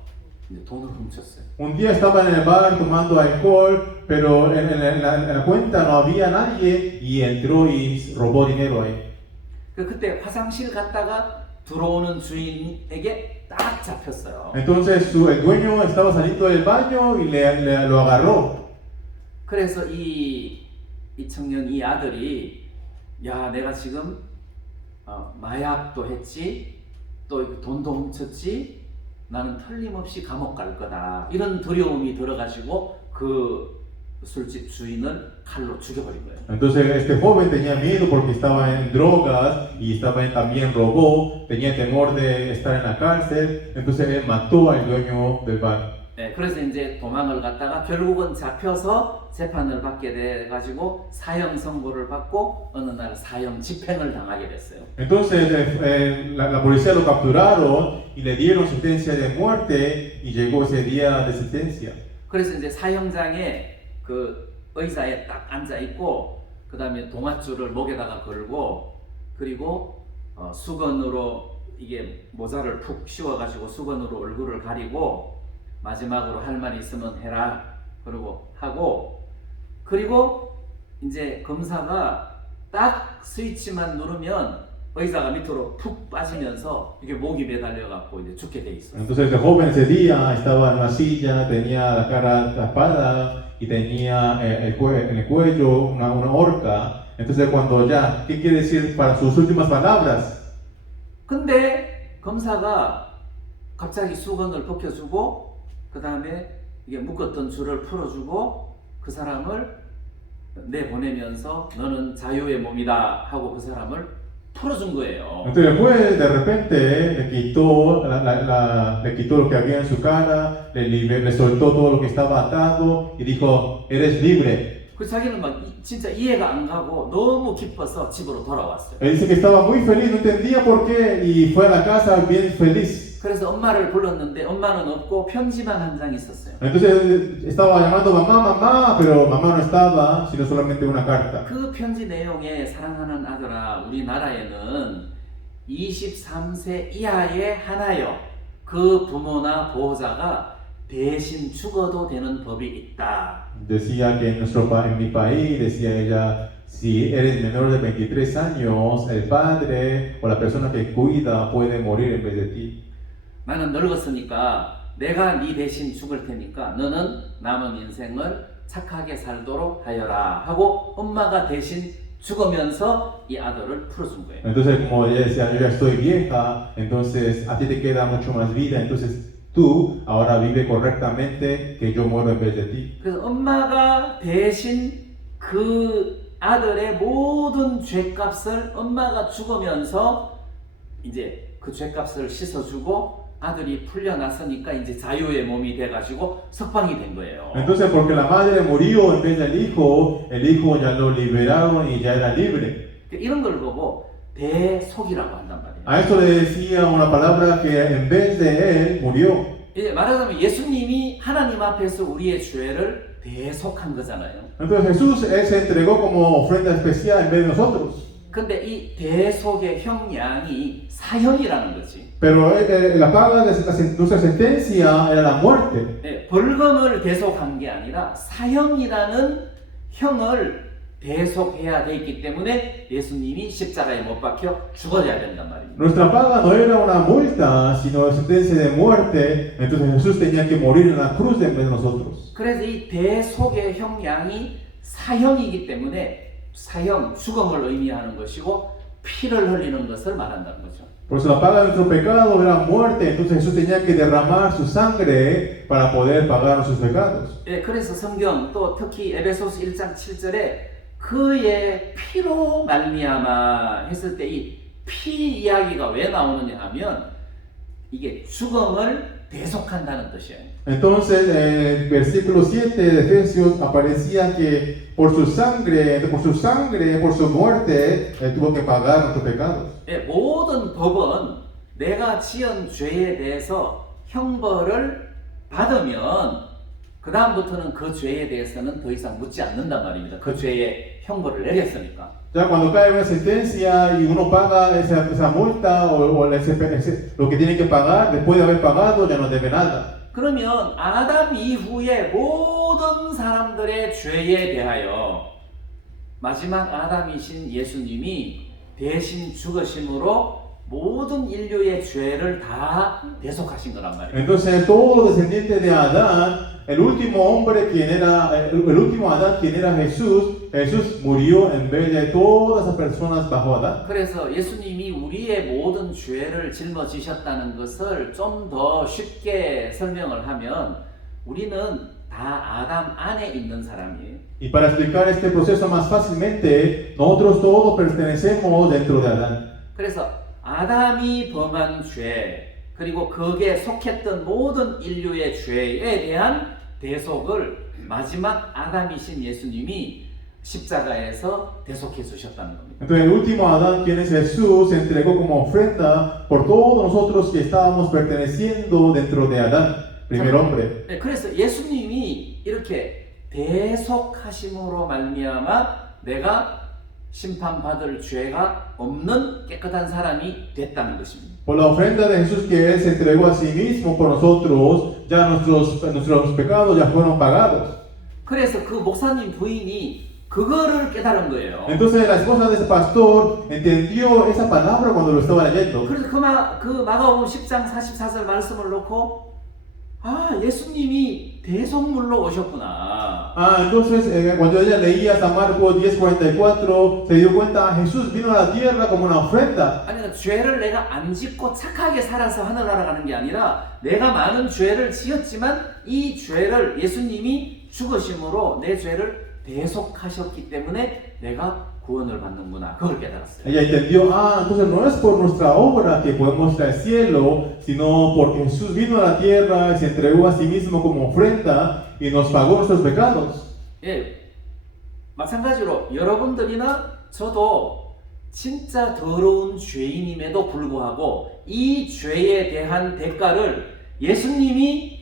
이제 돈을 훔쳤어요. Un día estaba en el bar tomando alcohol, pero en la cuenta no había nadie y entró y robó dinero ahí. 그때 화장실 갔다가 들어오는 주인에게 딱 잡혔어요. Entonces el dueño estaba saliendo del baño y lo agarró. 그래서 이 청년, 이 아들이 야 내가 지금 마약도 했지 또 돈도 훔쳤지 나는 틀림없이 감옥 갈 거다 이런 두려움이 들어가지고 그 술집 주인을 칼로 죽여버린 거예요. Entonces este joven tenía miedo porque estaba en drogas y también robó, tenía temor de estar en la cárcel, entonces él mató al dueño del bar. 네, 그래서 이제 도망을 갔다가 결국은 잡혀서 재판을 받게 돼가지고 사형 선고를 받고 어느 날 사형 집행을 당하게 됐어요. Entonces la policía lo capturaron y le dieron sentencia de muerte y llegó ese día de sentencia. 그래서 이제 사형장에 그 의자에 딱 앉아 있고 그 다음에 동아줄을 목에다가 걸고 그리고 수건으로 이게 모자를 푹 씌워가지고 수건으로 얼굴을 가리고 마지막으로 할 말이 있으면 해라 그러고 하고 그리고 이제 검사가 딱 스위치만 누르면 의자가 밑으로 푹 빠지면서 이게 목이 매달려 갖고 이제 죽게 돼 있어요. Entonces el joven ese día estaba en una silla, tenía la cara tapada y tenía en el cuello una horca. Entonces cuando ya, ¿qué quiere decir para sus últimas palabras? 근데 검사가 갑자기 수건을 벗겨주고 그 다음에 이게 묶었던 줄을 풀어주고 그 사람을 내보내면서 너는 자유의 몸이다 하고 그 사람을 풀어준 거예요. Entonces el juez de repente le quitó, le quitó lo que había en su cara, le soltó todo lo que estaba atado y dijo, eres libre. 그 자기는 막 진짜 이해가 안 가고 너무 기뻐서 집으로 돌아왔어요. Él dice que estaba muy feliz, no entendía por qué y fue a la casa bien feliz. 그래서 엄마를 불렀는데 엄마는 없고 편지만 한 장 있었어요. Entonces estaba llamando mamá, pero mamá no estaba, sino solamente una carta. 그 편지 내용에 사랑하는 아들아, 우리나라에는 23세 이하의 하나여 그 부모나 보호자가 대신 죽어도 되는 법이 있다. Decía que en mi país, decía ella, si eres menor de 23 años, el padre o la persona que cuida puede morir en vez de ti. 나는 늙었으니까 내가 네 대신 죽을 테니까 너는 남은 인생을 착하게 살도록 하여라 하고 엄마가 대신 죽으면서 이 아들을 풀어준 거예요. Entonces como ella decía, yo ya estoy vieja, entonces a ti te queda mucho más vida, entonces tú ahora vive correctamente que yo muero en vez de ti. 그래서 엄마가 대신 그 아들의 모든 죄값을 엄마가 죽으면서 이제 그 죄값을 씻어주고 아들이 풀려났으니까 이제 자유의 몸이 돼가지고 석방이 된 거예요. Entonces, porque la madre murió en vez del hijo ya lo liberaron y ya era libre. 이런 걸 보고 대속이라고 한단 말이에요. A esto le decía una palabra que en vez de él murió. 이제 말하자면 예수님이 하나님 앞에서 우리의 죄를 대속한 거잖아요. Entonces Jesús él se entregó como ofrenda especial en vez de nosotros. 근데 이 대속의 형량이 사형이라는 거지. Pero la paga de nuestra sentencia era la muerte. 예, 벌금을 대속한 게 아니라 사형이라는 형을 대속해야 되기 때문에 예수님이 십자가에 못 박혀 죽어야 된단 말입니다. Nuestra paga no era una multa, sino sentencia de muerte. Entonces Jesús tenía que morir en la cruz en vez de nosotros. 그래서 이 대속의 형량이 사형이기 때문에 사형, 죽음을 의미하는 것이고 피를 흘리는 것을 말한다는 거죠. Por eso la paga de nuestro pecado era muerte. Entonces Jesús tenía que derramar su sangre para poder pagar nuestros pecados. 예, 그래서 성경 또 특히 에베소서 1장 7절에 그의 피로 말미암아 했을 때 이 피 이야기가 왜 나오느냐 하면 이게 죽음을 대속한다는 뜻이에요. Entonces, en el versículo 7 de Efesios aparecía que por su sangre, por su muerte, él tuvo que pagar nuestros pecados. 예, 모든 법은 내가 지은 죄에 대해서 형벌을 받으면 그 다음부터는 그 죄에 대해서는 더 이상 묻지 않는단 말입니다. 그 죄의 형벌을 내렸으니까. Ya cuando cae una sentencia y uno paga esa multa o lo que tiene que pagar, después de haber pagado ya no debe nada. 그러면 아담 이후에 모든 사람들의 죄에 대하여 마지막 아담이신 예수님이 대신 죽으심으로 모든 인류의 죄를 다 대속하신 거란 말이에요. Entonces todos los descendientes de Adán, el último hombre el último Adán quien era Jesús murió en vez de todas esas personas bajo Adán. 그래서 예수님이 우리의 모든 죄를 짊어지셨다는 것을 좀 더 쉽게 설명을 하면 우리는 다 아담 안에 있는 사람이에요. Y para explicar este proceso más fácilmente, nosotros todos pertenecemos dentro de Adán. 그래서 아담이 범한 죄 그리고 거기에 속했던 모든 인류의 죄에 대한 대속을 마지막 아담이신 예수님이 십자가에서 대속해 주셨다는 겁니다. Entonces el último Adán, quien es Jesús, se entregó como ofrenda por todos nosotros que estábamos perteneciendo dentro de Adán, primer hombre. 네, 그래서 예수님이 이렇게 대속하심으로 말미암아 내가 심판받을 죄가 없는 깨끗한 사람이 됐다는 것입니다. Por la ofrenda de Jesús que Él se entregó a sí mismo por nosotros, ya nuestros pecados ya fueron pagados. 그래서 그 목사님 부인이 그거를 깨달은 거예요. Entonces la esposa de ese pastor entendió esa palabra cuando lo estaba leyendo. 그래서 그 마가복음 10장 44절 말씀을 놓고 아 예수님이 대속물로 오셨구나. Entonces cuando ella leía San Marcos 10:44 se dio cuenta Jesús vino a la tierra como una ofrenda. 아니 죄를 내가 안 짓고 착하게 살아서 하늘나라 가는 게 아니라 내가 많은 죄를 지었지만 이 죄를 예수님이 죽으심으로 내 죄를 대속하셨기 때문에 내가 구원을 받는구나. 그걸 깨달았어요. Ella entendió, entonces no es por nuestra obra que podemos ir al cielo, sino porque Jesús vino a la tierra y se entregó a sí mismo como ofrenda y nos pagó nuestros pecados. 예, 마찬가지로 여러분들이나 저도 진짜 더러운 죄인임에도 불구하고 이 죄에 대한 대가를 예수님이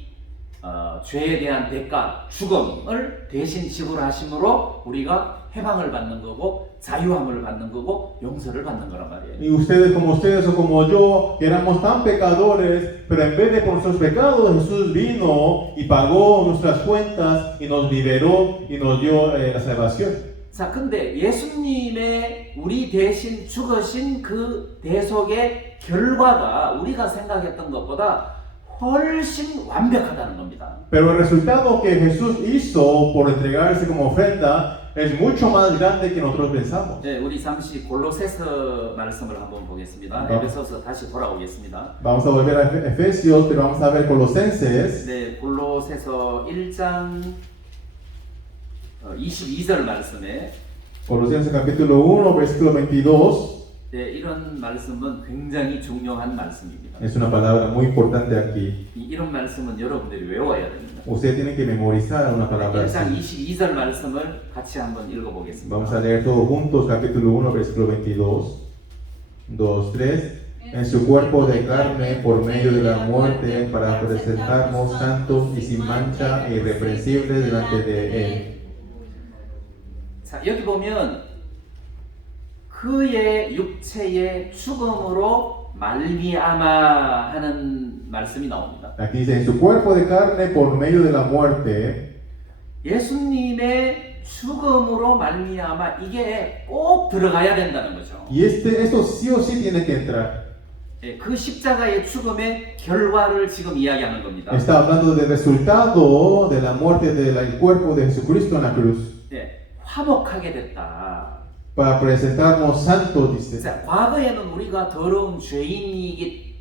죄에 대한 대가, 죽음을 대신 지불하심으로 우리가 해방을 받는 거고 자유함을 받는 거고 용서를 받는 거란 말이에요. Y ustedes o como yo, que éramos tan pecadores, pero en vez de por nuestros pecados, Jesús vino y pagó nuestras cuentas y nos liberó y nos dio la salvación. 자, 근데 예수님의 우리 대신 죽으신 그 대속의 결과가 우리가 생각했던 것보다 훨씬 완벽하다는 겁니다. Pero el resultado que Jesús hizo por entregarse como ofrenda es mucho más grande que nosotros pensamos. 네, 우리 잠시 골로새서 말씀을 한번 보겠습니다. 에베소서 다시 돌아오겠습니다. Vamos a volver a Efesios, pero vamos a ver Colosenses. 네, 골로새서 1장 22절 말씀에 Colosenses capítulo 1, versículo 22, 네, 이런 말씀은 굉장히 중요한 말씀입니다. es una palabra muy importante aquí. 이런 말씀은 여러분들이 외워야 됩니다. Usted tiene que memorizar una palabra 1장 así. 22절 말씀을 같이 한번 읽어보겠습니다. Vamos a leer todos juntos, capítulo 1, versículo 22, 2, 3. En su cuerpo de carne por medio de la muerte para presentarnos santos y sin mancha e irreprensibles delante de Él. 자, 여기 보면 그의 육체의 죽음으로 말미암아 하는 말씀이 나옵니다. Aquí dice, en su cuerpo de carne por medio de la muerte, 예수님의 죽음으로 말미암아 이게 꼭 들어가야 된다는 거죠. y esto sí o sí tiene que entrar. 예, 그 십자가의 죽음의 결과를 지금 이야기하는 겁니다. Está hablando del resultado de la muerte del cuerpo de Jesucristo en la cruz, 예, 화목하게 됐다. para presentarnos santos, dice. 자, 과거에는 우리가 더러운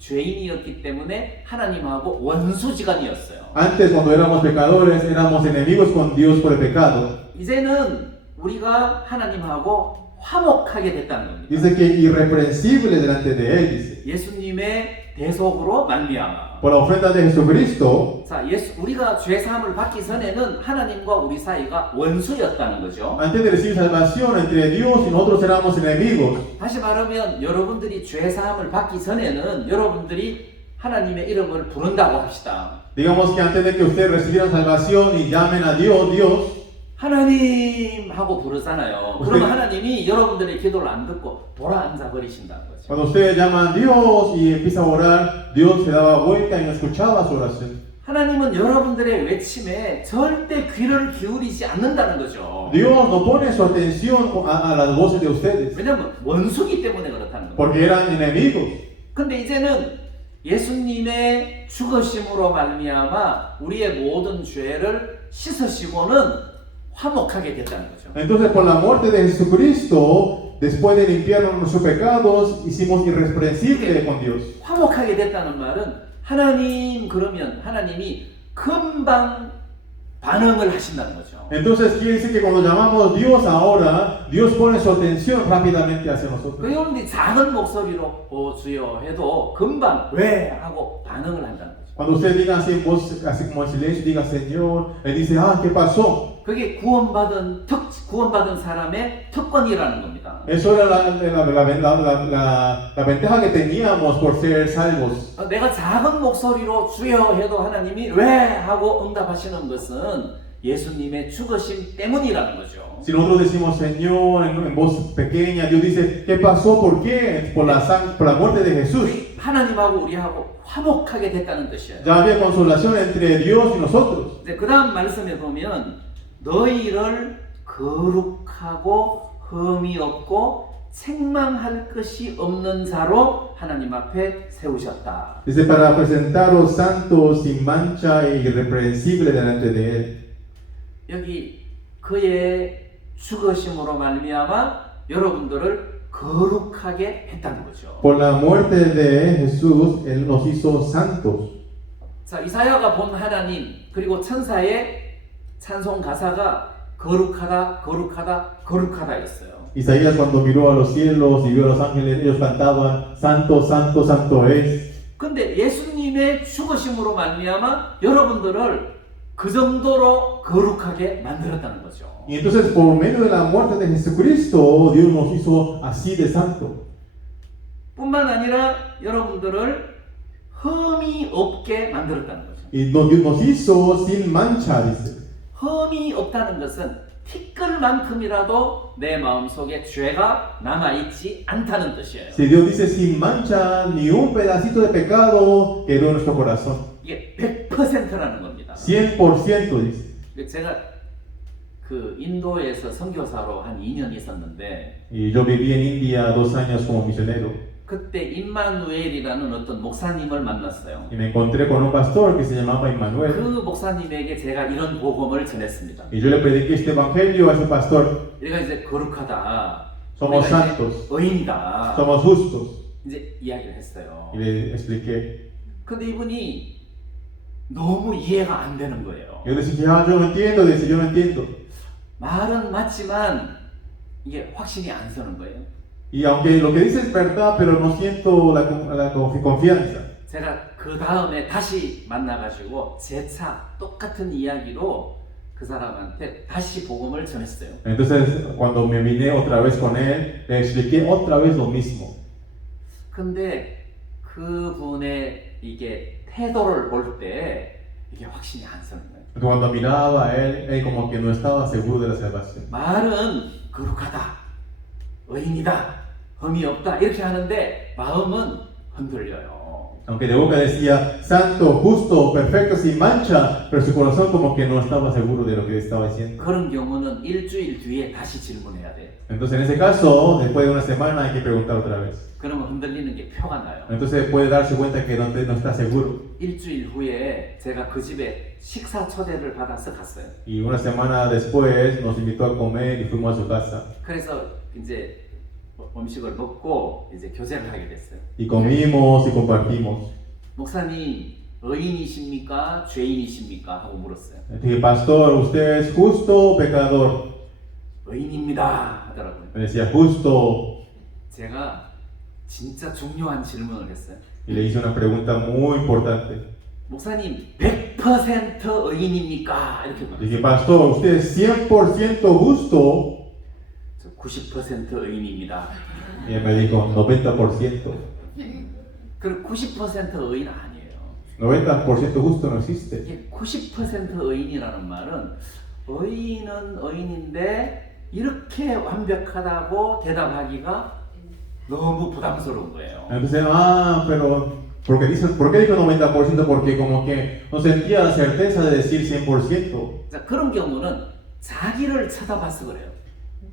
죄인이었기 때문에 하나님하고 원수지간이었어요. Antes, cuando éramos pecadores, éramos enemigos con Dios por el pecado. 이제는 우리가 하나님하고 화목하게 됐다는 겁니다. Dice que irreprensible delante de Él, dice. 예수님의 대속으로 말미암아. Por la ofrenda de Jesucristo, 자, 우리가 죄 사함을 받기 전에는 하나님과 우리 사이가 원수였다는 거죠. antes de recibir salvación entre Dios y nosotros éramos enemigos. 다시 말하면 여러분들이 죄 사함을 받기 전에는 여러분들이 하나님의 이름을 부른다고 합시다. Digamos que antes de que ustedes recibieran salvación y llamen a Dios, Dios, 하나님 하고 부르잖아요. 그러면 하나님이 여러분들의 기도를 안 듣고 돌아앉아 버리신다는 거죠. cuando ustedes llaman a Dios y empiezan a orar, Dios se daba vuelta y no escuchaba su oración. 하나님은 여러분들의 외침에 절대 귀를 기울이지 않는다는 거죠. Dios no pone su atención a las voces de ustedes, 왜냐하면 원수기 때문에 그렇다는 겁니다. porque eran enemigos. 근데 이제는 예수님의 죽으심으로 말미암아 우리의 모든 죄를 씻으시고는 화목하게 됐다는 거죠. Entonces, por la muerte de Jesucristo, después de limpiarnos nuestros pecados, hicimos irreprensible con Dios. 화목하게 됐다는 말은 하나님 그러면 하나님이 금방 반응을 하신다는 거죠. Entonces quiere decir que cuando llamamos Dios ahora, Dios pone su atención rápidamente hacia nosotros. 여러분들이 작은 목소리로 주여 해도 금방 왜 하고 반응을 한다는 거죠. Cuando usted diga así en voz, así como en silencio, diga Señor, Él dice, ¿qué pasó? 그게 구원받은 사람의 특권이라는 겁니다. Eso era la ventaja que teníamos por ser salvos. 내가 작은 목소리로 주여 해도 하나님이 왜 하고 응답하시는 것은 예수님의 죽으심 때문이라는 거죠. Si nosotros decimos Señor en voz pequeña, Dios dice, ¿qué pasó? ¿Por qué? Por la muerte de Jesús. 하나님하고 우리하고 화목하게 됐다는 뜻이에요. Ya había consolación entre Dios y nosotros. 그 다음 말씀에 보면 너희를 거룩하고 흠이 없고 책망할 것이 없는 자로 하나님 앞에 세우셨다. Dice, para presentaros santos, sin mancha e irreprensible delante de Él. 여기 그의 죽으심으로 말미암아 여러분들을 거룩하게 했다는 거죠. Por la muerte de Jesús, Él nos hizo santos. 자, 이사야가 본 하나님 그리고 천사의 찬송 가사가 거룩하다, 거룩하다, 거룩하다였어요. Isaías cuando miró a los cielos y vio a los ángeles, ellos cantaban, Santo, Santo, Santo es. 근데 예수님의 죽으심으로 말미암아 여러분들을 그 정도로 거룩하게 만들었다는 거죠. Y entonces por medio de la muerte de Jesucristo, Dios nos hizo así de santo. 뿐만 아니라 여러분들을 흠이 없게 만들었다는 거죠. Y Dios nos hizo sin mancha, dice. 흠이 없다는 것은 티끌만큼이라도 내 마음속에 죄가 남아있지 않다는 뜻이에요. Si Dios dice sin mancha, ni un pedacito de pecado quedó en nuestro corazón. 이게 100%라는 겁니다. 100% dice. 제가 그 인도에서 선교사로 한 2년 있었는데 Y yo viví en India 2 años como misionero. 그때 임마누엘이라는 어떤 목사님을 만났어요. Y me encontré con un pastor que se llamaba Emmanuel. 그 목사님에게 제가 이런 복음을 전했습니다. Y yo le prediqué este evangelio a ese pastor. 우리가 이제 거룩하다, Somos 우리가 santos. 이제 의인이다 Somos justos. 이제 이야기를 했어요. Y le expliqué. 근데 이분이 너무 이해가 안 되는 거예요. Yo le dije, yo no entiendo, dice, yo no entiendo. 말은 맞지만 이게 확신이 안 서는 거예요. Y aunque lo que dice es verdad, pero no siento la confianza. 제가 그 다음에 다시 만나가지고 재차 똑같은 이야기로 그 사람한테 다시 복음을 전했어요. Entonces, cuando me vine otra vez con él, le expliqué otra vez lo mismo. 근데 그분의 이게 태도를 볼 때 이게 확신이 안 서는 거예요. Cuando miraba a él como que no estaba seguro de la salvación. 말은 거룩하다, 의인이다, 흠이 없다 이렇게 하는데 마음은 흔들려요. Aunque de boca decía santo, justo, perfecto, sin mancha, pero su corazón como que no estaba seguro de lo que estaba diciendo. 그런 경우는 일주일 뒤에 다시 질문해야 돼요. Entonces, en ese caso, después de una semana hay que preguntar otra vez. 그러면 흔들리는 게 표가 나요. Entonces puede darse cuenta que no está seguro. 일주일 후에 제가 그 집에 식사 초대를 받아서 갔어요. Y una semana después nos invitó a comer y fuimos a su casa. 그래서 이제 음식을 먹고 이제 교제를 하게 됐어요. Y comimos y compartimos. 목사님, 의인이십니까? 죄인이십니까? 하고 물었어요. Dije, pastor, ¿usted es justo o pecador? 의인입니다 하더라고요. Me decía, justo. 제가 진짜 중요한 질문을 했어요. Y le hice una pregunta muy importante. 목사님, 100% 의인입니까? 이렇게 물었어요. Dije, pastor, ¿usted es 100% justo? 저 90% 의인입니다. Y él me dijo, 90%. 그 90% 의인 아니에요. 90% justo no existe. 이게 90% 의인이라는 말은 의인은 의인인데 이렇게 완벽하다고 대답하기가 너무 부담스러운 거예요. Entonces, pero ¿por qué dijo 90%? Porque como que no sentía la certeza de decir 100%. 자, 그런 경우는 자기를 쳐다봐서 그래요.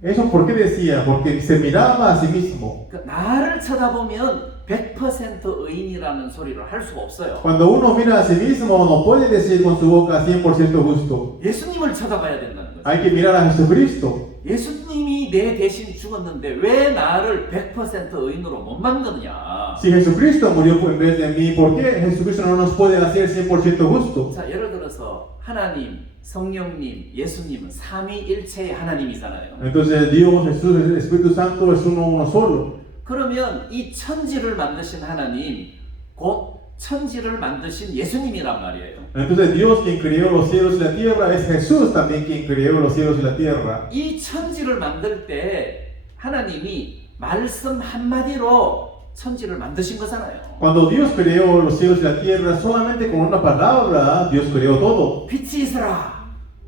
¿Eso por qué decía? Porque se miraba a sí mismo. 그러니까 나를 쳐다보면 100% 의인이라는 소리를 할 수가 없어요. Cuando uno mira a sí mismo, no puede decir con su boca 100% justo. 예수님을 쳐다봐야 된다는 거죠. Hay que mirar a Jesucristo. 예수님이 내 대신 죽었는데 왜 나를 100% 의인으로 못 만드느냐. Si Jesucristo murió en vez de mí, ¿por qué Jesucristo no nos puede hacer 100% justo? 자, 예를 들어서 하나님, 성령님, 예수님은 삼위일체의 하나님이잖아요. Entonces Dios, Jesús, el Espíritu Santo es uno solo. 그러면 이 천지를 만드신 하나님, 곧 천지를 만드신 예수님이란 말이에요. Entonces Dios quien creó los cielos y la tierra es Jesús también quien creó los cielos y la tierra. 이 천지를 만들 때 하나님이 말씀 한마디로 천지를 만드신 거잖아요. Cuando Dios creó los cielos y la tierra, solamente con una palabra Dios creó todo. 빛이 있으라.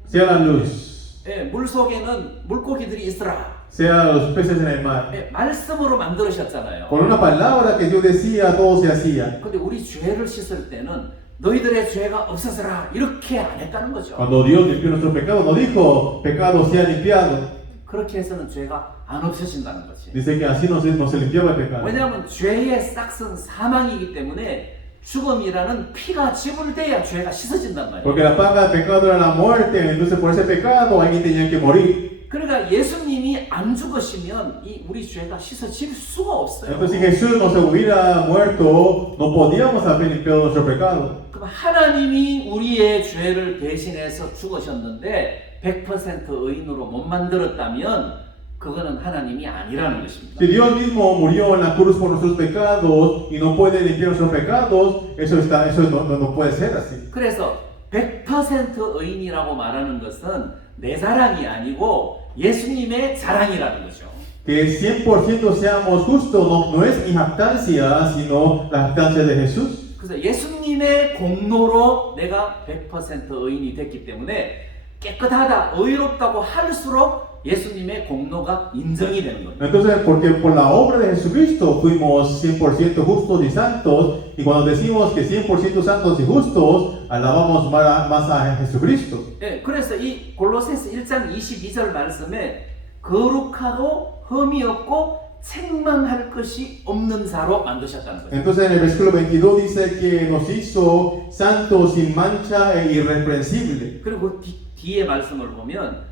Sea la luz, 예, 물 속에는 물고기들이 있으라. sea los peces en el mar. 예, 말씀으로 만들으셨잖아요. Con una palabra que Dios decía, todo se hacía. 근데 우리 죄를 씻을 때는 너희들의 죄가 없어서라 이렇게 안 했다는 거죠. Cuando Dios limpió nuestro pecado, no dijo, pecado sea limpiado. 그렇게 해서는 죄가 안 없어진다는 거지. Dice que así no se limpiaba el pecado. 왜냐하면 죄의 싹은 사망이기 때문에 죽음이라는 피가 지불돼야 죄가 씻어진단 말이에요. Porque la paga del pecado era la muerte, entonces por ese pecado alguien tenía que morir. 그러니까 예수님이 안 죽으시면 이 우리 죄가 씻어질 수가 없어요. Entonces si Jesús no se hubiera muerto, no podíamos haber limpiado nuestro pecado. 그럼 하나님이 우리의 죄를 대신해서 죽으셨는데 100% 의인으로 못 만들었다면 그거는 하나님이 아니라는 것입니다. Si Dios mismo murió en la cruz por nuestros pecados y no puede limpiar nuestros pecados, eso no puede ser así. 그래서 100% 의인이라고 말하는 것은 내 자랑이 아니고 예수님의 자랑이라는 거죠. Que 100% seamos justos no es mi jactancia, sino la jactancia de Jesús. 그래서 예수님의 공로로 내가 100% 의인이 됐기 때문에 깨끗하다, 의롭다고 할수록 예수님의 공로가 인정이 되는 겁니다. Entonces, porque por la obra de Jesucristo fuimos 100% justos y santos, y cuando decimos que 100% santos y justos, alabamos más a Jesucristo. 네, 그래서 이 골로새서 1장 22절 말씀에 거룩하고 흠이 없고 책망할 것이 없는 자로 만드셨다는 거죠. Entonces, en el versículo 22 dice que nos hizo santos sin mancha e irreprensible. 그리고 뒤에 말씀을 보면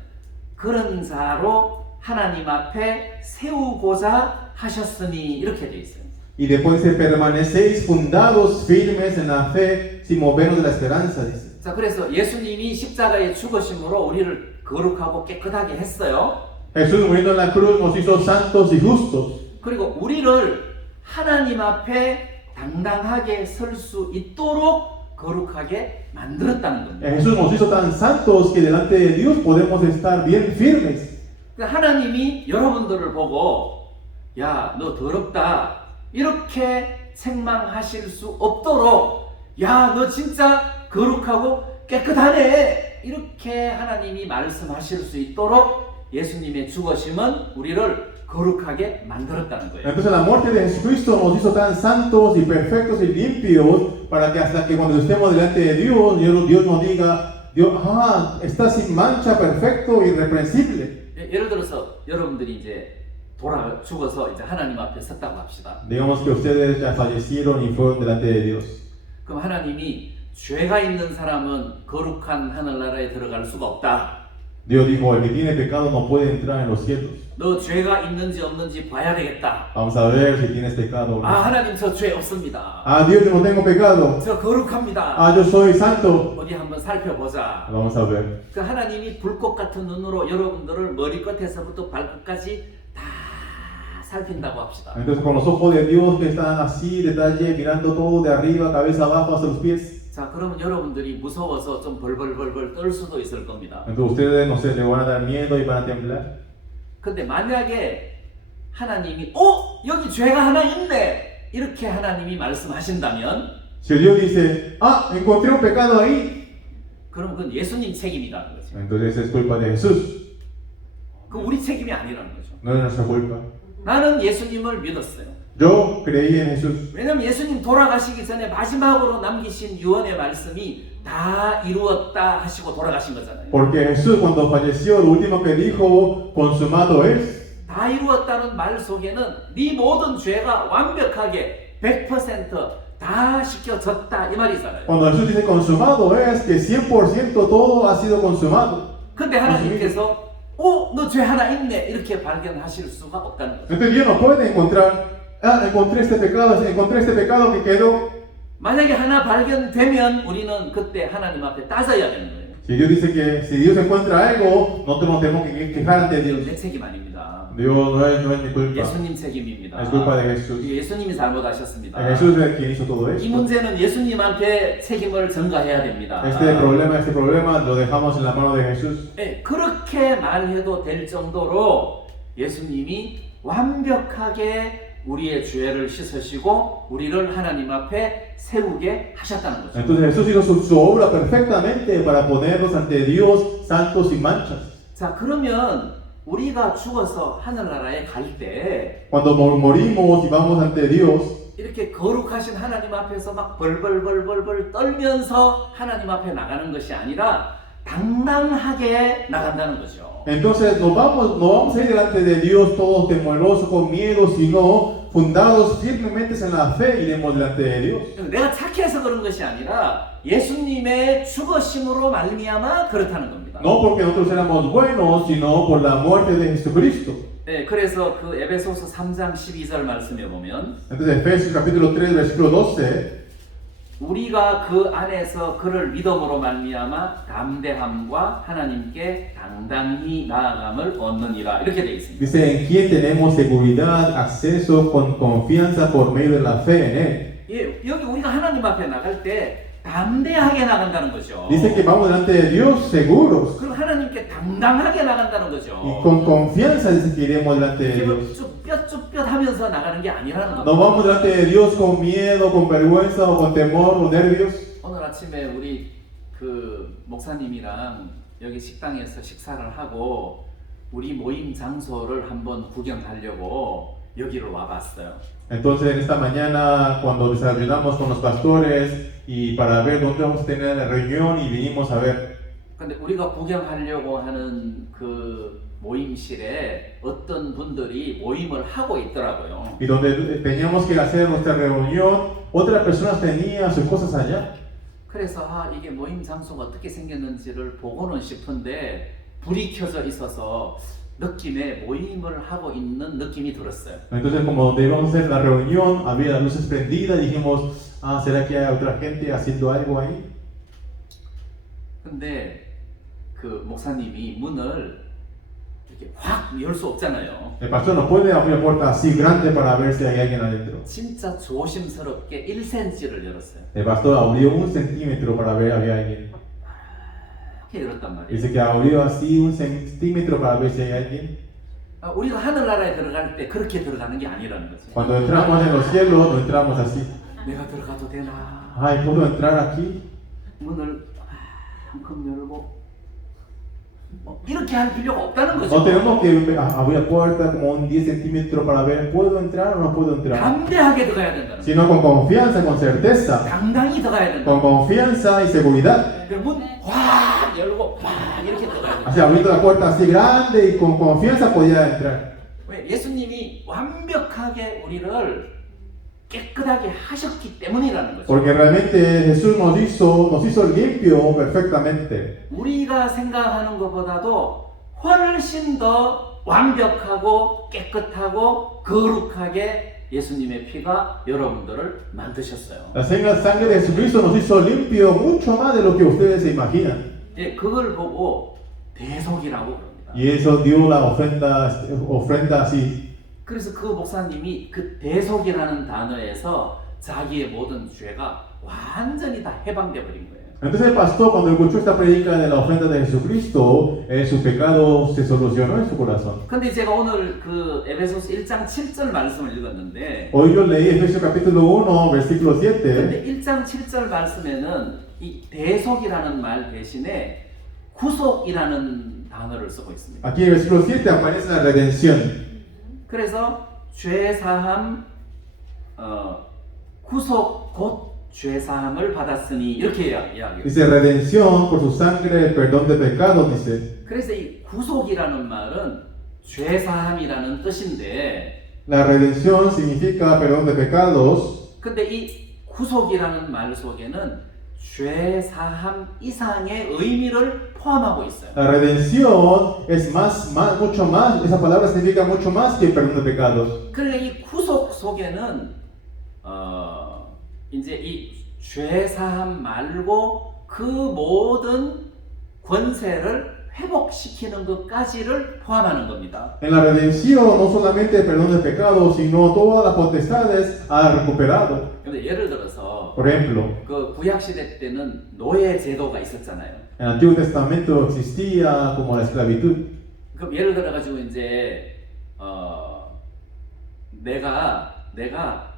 그런 자로 하나님 앞에 세우고자 하셨으니 이렇게 돼 있어요. Y después dice, permanecéis fundados firmes en la fe sin movernos de la esperanza, dice. 자, 그래서 예수님이 십자가에 죽으심으로 우리를 거룩하고 깨끗하게 했어요. Jesús muriendo en la cruz nos hizo santos y justos. 그리고 우리를 하나님 앞에 당당하게 설 수 있도록 거룩하게 만들었다는 겁니다. Jesús nos hizo tan santos que delante de Dios podemos estar bien firmes. 그러니까 하나님이 여러분들을 보고 야, 너 더럽다 이렇게 책망하실 수 없도록 야, 너 진짜 거룩하고 깨끗하네 이렇게 하나님이 말씀하실 수 있도록 예수님의 죽으심은 우리를 거룩하게 만들었다는 거예요. Entonces la muerte de Jesucristo nos hizo tan santos y perfectos y limpios para que hasta que cuando estemos delante de Dios, Dios nos diga, Dios, está sin mancha, perfecto, irreprensible. 예를 들어서 여러분들이 이제 죽어서 이제 하나님 앞에 섰다고 합시다. Digamos que ustedes ya fallecieron y fueron delante de Dios. 그럼 하나님이 죄가 있는 사람은 거룩한 하늘나라에 들어갈 수가 없다. Dios dijo, el que tiene pecado no puede entrar en los cielos. 너 죄가 있는지 없는지 봐야 되겠다. Vamos a ver si tienes pecado o no. 하나님 저 죄 없습니다. Dios, yo no tengo pecado. 저 거룩합니다. Yo soy santo. 어디 한번 살펴보자. Vamos a ver. 그 하나님이 불꽃 같은 눈으로 여러분들을 머리끝에서부터 발끝까지 다 살핀다고 합시다. Entonces con los ojos de Dios que están así, detalle, mirando todo de arriba, cabeza abajo hasta los pies. 자, 그러면 여러분들이 무서워서 좀 벌벌벌벌 떨 수도 있을 겁니다. Entonces ustedes, no sé, le van a dar miedo y van a temblar. 근데 만약에 하나님이 여기 죄가 하나 있네 이렇게 하나님이 말씀하신다면 Si Dios dice, encontré un pecado ahí, 그럼 그건 예수님 책임이라는 거죠. entonces es culpa de Jesús, 그 우리 책임이 아니라는 거죠. no es nuestra culpa. 나는 예수님을 믿었어요. Yo creí en Jesús. 왜냐면 예수님 돌아가시기 전에 마지막으로 남기신 유언의 말씀이 다 이루었다 하시고 돌아가신 거잖아요. Porque Jesús cuando falleció, lo último que dijo, consumado es. 다 이루었다는 말 속에는 네 모든 죄가 완벽하게 100%다 씻겨졌다 이 말이잖아요. Cuando Jesús dice consumado es que 100% todo ha sido consumado. 근데 하나님께서 너 죄 하나 있네 이렇게 발견하실 수가 없다는 거죠. Entonces Dios no puede encontrar, encontré este pecado que quedó. 만약에 하나 발견되면 우리는 그때 하나님 앞에 따져야 되는 거예요. Si Dios dice que si Dios encuentra algo, nosotros nos tenemos que quejar ante Dios. 내 책임 아닙니다. Dios no es mi culpa. 예수님 책임입니다. Es culpa de Jesús. 예수님이 잘못하셨습니다. Jesús es quien hizo todo 이 esto. 문제는 예수님한테 책임을 전가해야 됩니다. Este problema lo dejamos en la mano de Jesús. 그렇게 말해도 될 정도로 예수님이 완벽하게 우리의 죄를 씻으시고 우리를 하나님 앞에 세우게 하셨다는 거죠. Entonces Jesús hizo su obra perfectamente para ponernos ante Dios santos sin manchas. 자, 그러면 우리가 죽어서 하늘나라에 갈 때 Cuando morimos y vamos ante Dios, 이렇게 거룩하신 하나님 앞에서 막 벌벌벌벌벌 떨면서 하나님 앞에 나가는 것이 아니라 당당하게 나간다는 거죠. entonces no vamos a ir delante de Dios todos temerosos con miedo, sino fundados firmemente en la fe iremos delante de Dios. 내가 착해서 그런 것이 아니라 예수님의 죽으심으로 말미암아 그렇다는 겁니다. No porque nosotros éramos buenos, sino por la muerte de Jesucristo. 네, 그래서 그 에베소서 3장 12절 말씀에 보면 Entonces Efesios capítulo 3 versículo 12, 우리가 그 안에서 그를 믿음으로 말미암아 담대함과 하나님께 당당히 나아감을 얻느니라 이렇게 되어 있습니다. dice en quien tenemos seguridad, acceso con confianza por medio de la fe en él. 예, 여기 우리가 하나님 앞에 나갈 때 담대하게 나간다는 거죠. Dice que vamos delante de Dios seguros 그리고 하나님께 당당하게 나간다는 거죠. y con confianza dice que iremos delante de Dios. 쭈뼛쭈뼛 하면서 나가는 게 아니라는 겁니다. No vamos delante de Dios con miedo, con vergüenza o con temor o nervios. 오늘 아침에 우리 그 목사님이랑 여기 식당에서 식사를 하고 우리 모임 장소를 한번 구경하려고 여기로 와봤어요. Entonces en esta mañana cuando desayunamos con los pastores y para ver dónde vamos a tener la reunión y vinimos a ver. 근데 우리가 구경하려고 하는 그 모임실에 어떤 분들이 모임을 하고 있더라고요. Y donde teníamos que hacer nuestra reunión, otras personas tenían sus cosas allá. 그래서 이게 모임 장소가 어떻게 생겼는지를 보고는 싶은데 불이 켜져 있어서 느낌에 모임을 하고 있는 느낌이 들었어요. Entonces como donde íbamos a hacer la reunión, había las luces prendidas, dijimos, ¿será que hay otra gente haciendo algo ahí? 근데 그 목사님이 문을 이렇게 확 열 수 없잖아요. El pastor no puede abrir la puerta así grande para ver si hay alguien adentro. 진짜 조심스럽게 1cm를 열었어요. El pastor abrió 1 centímetro para ver si había alguien. 이렇게 열었단 말이에요. Dice que abrió así 1 centímetro para ver si hay alguien. 우리가 하늘나라에 들어갈 때 그렇게 들어가는 게 아니라는 거죠. Cuando entramos en los cielos, no entramos así. 내가 들어가도 되나? Ay, ¿puedo entrar aquí? 문을 한큼 열고 이렇게 할 필요가 없다는 No 거죠. tenemos que abrir la puerta como un 10 centímetros para ver, ¿puedo entrar o no puedo entrar? 담대하게 들어가야 된다는 거죠. Sino con confianza, con certeza, 당당히 들어가야 된다. con confianza y seguridad. 문확 열고 팍 이렇게 들어가야 된다. Así abriendo la puerta así grande y con confianza podía entrar. 왜? 예수님이 완벽하게 우리를 깨끗하게 하셨기 때문이라는 거죠. Porque realmente Jesús nos hizo limpio perfectamente. 우리가 생각하는 것보다도 훨씬 더 완벽하고 깨끗하고 거룩하게 예수님의 피가 여러분들을 만드셨어요. La sangre de Jesucristo nos hizo limpio mucho más de lo que ustedes se imaginan. 예, 그걸 보고 대속이라고 그럽니다. Y eso dio la ofrenda así. 그래서 그 목사님이 그 대속이라는 단어에서 자기의 모든 죄가 완전히 다 해방돼 버린 거예요. Entonces el pastor cuando escuchó esta predica de la ofrenda de Jesucristo, su pecado se solucionó en su corazón. 근데 제가 오늘 그 에베소서 1장 7절 말씀을 읽었는데 Hoy yo leí Efesios capítulo 1, versículo 7. 근데 1장 7절 말씀에는 이 대속이라는 말 대신에 구속이라는 단어를 쓰고 있습니다. Aquí en el versículo 7 aparece la redención. 그래서 죄사함 구속 곧 죄사함을 받았으니 이렇게 이야기해요. Dice redención por su sangre, el perdón de pecados, dice. 그래서 이 구속이라는 말은 죄사함이라는 뜻인데 La redención significa perdón de pecados. 근데 이 구속이라는 말 속에는 죄사함 이상의 의미를 포함하고 있어요. La redención es mucho más, esa palabra significa mucho más que perdón de pecados. 그러니까 이 구속 속에는 이제 이 죄사함 말고 그 모든 권세를 회복시키는 것까지를 포함하는 겁니다. En la redención no solamente el perdón de pecados, sino todas las potestades ha recuperado. 근데 예를 들어서 Por ejemplo, 그 구약 시대 때는 노예 제도가 있었잖아요. en el Antiguo Testamento existía como la esclavitud. 그럼 예를 들어 가지고 이제 내가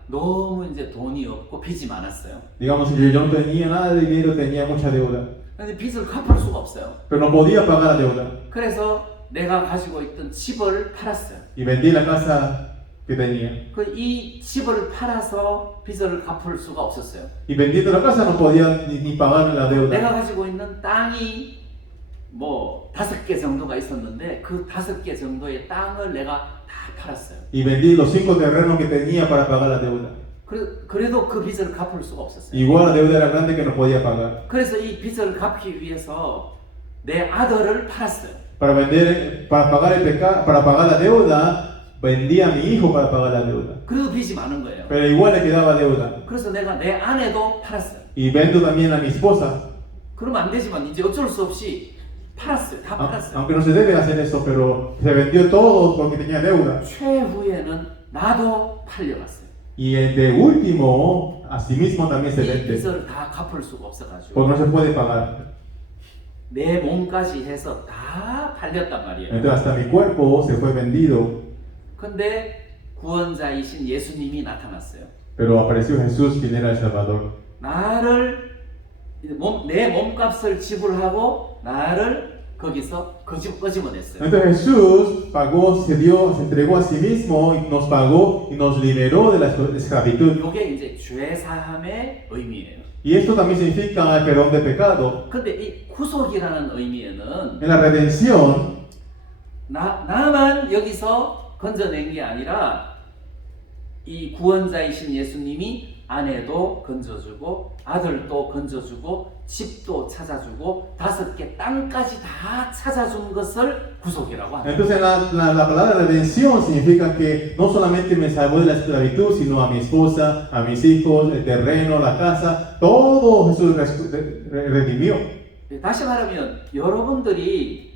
너무 이제 돈이 없고 빚이 많았어요. Digamos, si yo no tenía nada de dinero, tenía mucha deuda, 근데 빚을 갚을 수가 없어요. pero no podía pagar la deuda. 그래서 내가 가지고 있던 집을 팔았어요. Y vendí la casa que tenía. 그 이 집을 팔아서 빚을 갚을 수가 없었어요. Y vendiendo la casa no podía ni pagar la deuda. 내가 가지고 있는 땅이 뭐 5개 정도가 있었는데 그 5개 정도의 땅을 내가 다 팔았어요. Y vendí los 5 terrenos que tenía para pagar la deuda. 그래도 그 빚을 갚을 수가 없었어요. Igual la deuda era grande que no podía pagar. 그래서 이 빚을 갚기 위해서 내 아들을 팔았어요. Para pagar la deuda, vendí a mi hijo para pagar la deuda. 그래도 빚이 많은 거예요. Pero igual le quedaba deuda. 그래서 내가 내 아내도 팔았어요. Y vendo también a mi esposa. 그러면 안 되지만 이제 어쩔 수 없이 팔았어요. 다 팔았어요. Aunque no se debe hacer eso, pero se vendió todo porque tenía deuda. 최후에는 나도 팔려갔어요. Y de último, asimismo también se 이 vende. 빚을 다 갚을 수가 없어가지고 Porque no se puede pagar. 내 몸까지 해서 다 팔렸단 말이에요. Entonces hasta mi cuerpo se fue vendido. 근데 구원자이신 예수님이 나타났어요. Pero apareció Jesús, quien era el Salvador. 나를 내 몸값을 지불하고 나를 거기서 끄집어냈어요. Entonces Jesús pagó, se entregó a sí mismo y nos pagó y nos liberó de la esclavitud. 이게 이제 죄사함의 의미예요. Y esto también significa el perdón de pecado. 근데 이 구속이라는 의미에는 En la redención, 나만 여기서 건져낸 게 아니라 이 구원자이신 예수님이 아내도 건져주고 아들도 건져주고 집도 찾아주고 5개 땅까지 다 찾아준 것을 구속이라고 합니다. entonces la palabra redención significa que no solamente me salvó de la esclavitud, sino a mi esposa, a mis hijos, el terreno, la casa, todo Jesús redimió. 다시 말하면 여러분들이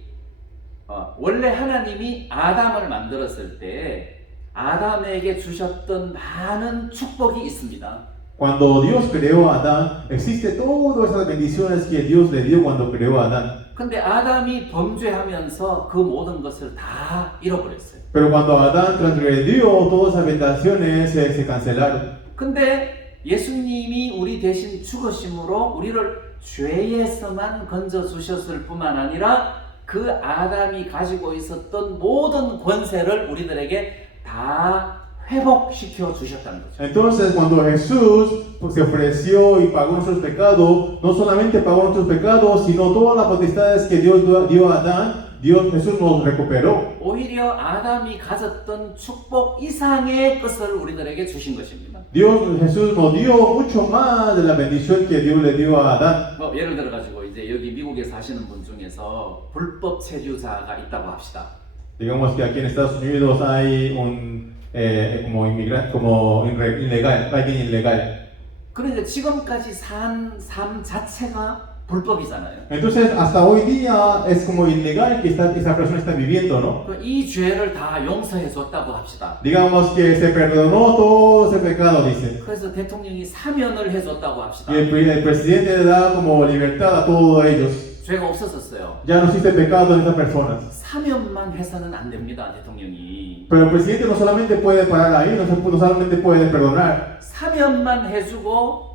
원래 하나님이 아담을 만들었을 때 아담에게 주셨던 많은 축복이 있습니다. Cuando Dios creó a Adán, existe todas esas bendiciones que Dios le dio cuando creó a Adán. 근데 아담이 범죄하면서 그 모든 것을 다 잃어버렸어요. Pero cuando Adán transgredió, todas esas bendiciones se cancelaron. 근데 예수님이 우리 대신 죽으심으로 우리를 죄에서만 건져 주셨을 뿐만 아니라 그 아담이 가지고 있었던 모든 권세를 우리들에게 다 회복시켜 주셨다는 거죠. Entonces, cuando Jesús se ofreció y pagó nuestros pecados, no solamente pagó nuestros pecados, sino todas las potestades que Dios dio a Adán, Jesús nos recuperó. 오히려 아담이 가졌던 축복 이상의 것을 우리들에게 주신 것입니다. Jesús nos dio mucho más de la bendición que Dios le dio a Adán. 뭐 예를 들어 가지고 이제 여기 미국에 사시는 분 중에서 불법 체류자가 있다고 합시다. Digamos que aquí en Estados Unidos hay un como inmigrante, como ilegal, alguien ilegal. 그러니까 지금까지 산 삶 자체가 불법이잖아요. Entonces, hasta hoy día es como ilegal que esa persona está viviendo, ¿no? 이 죄를 다 용서해 줬다고 합시다. Digamos que se perdonó todo ese pecado, dice. 그래서 대통령이 사면을 해 줬다고 합시다. Y el presidente le da como libertad a todos ellos. 죄가 없어졌어요. Ya no existe pecado en esas personas. 사면만 해서는 안 됩니다, 대통령이. Pero el presidente no solamente puede parar ahí, no solamente puede perdonar. 사면만 해주고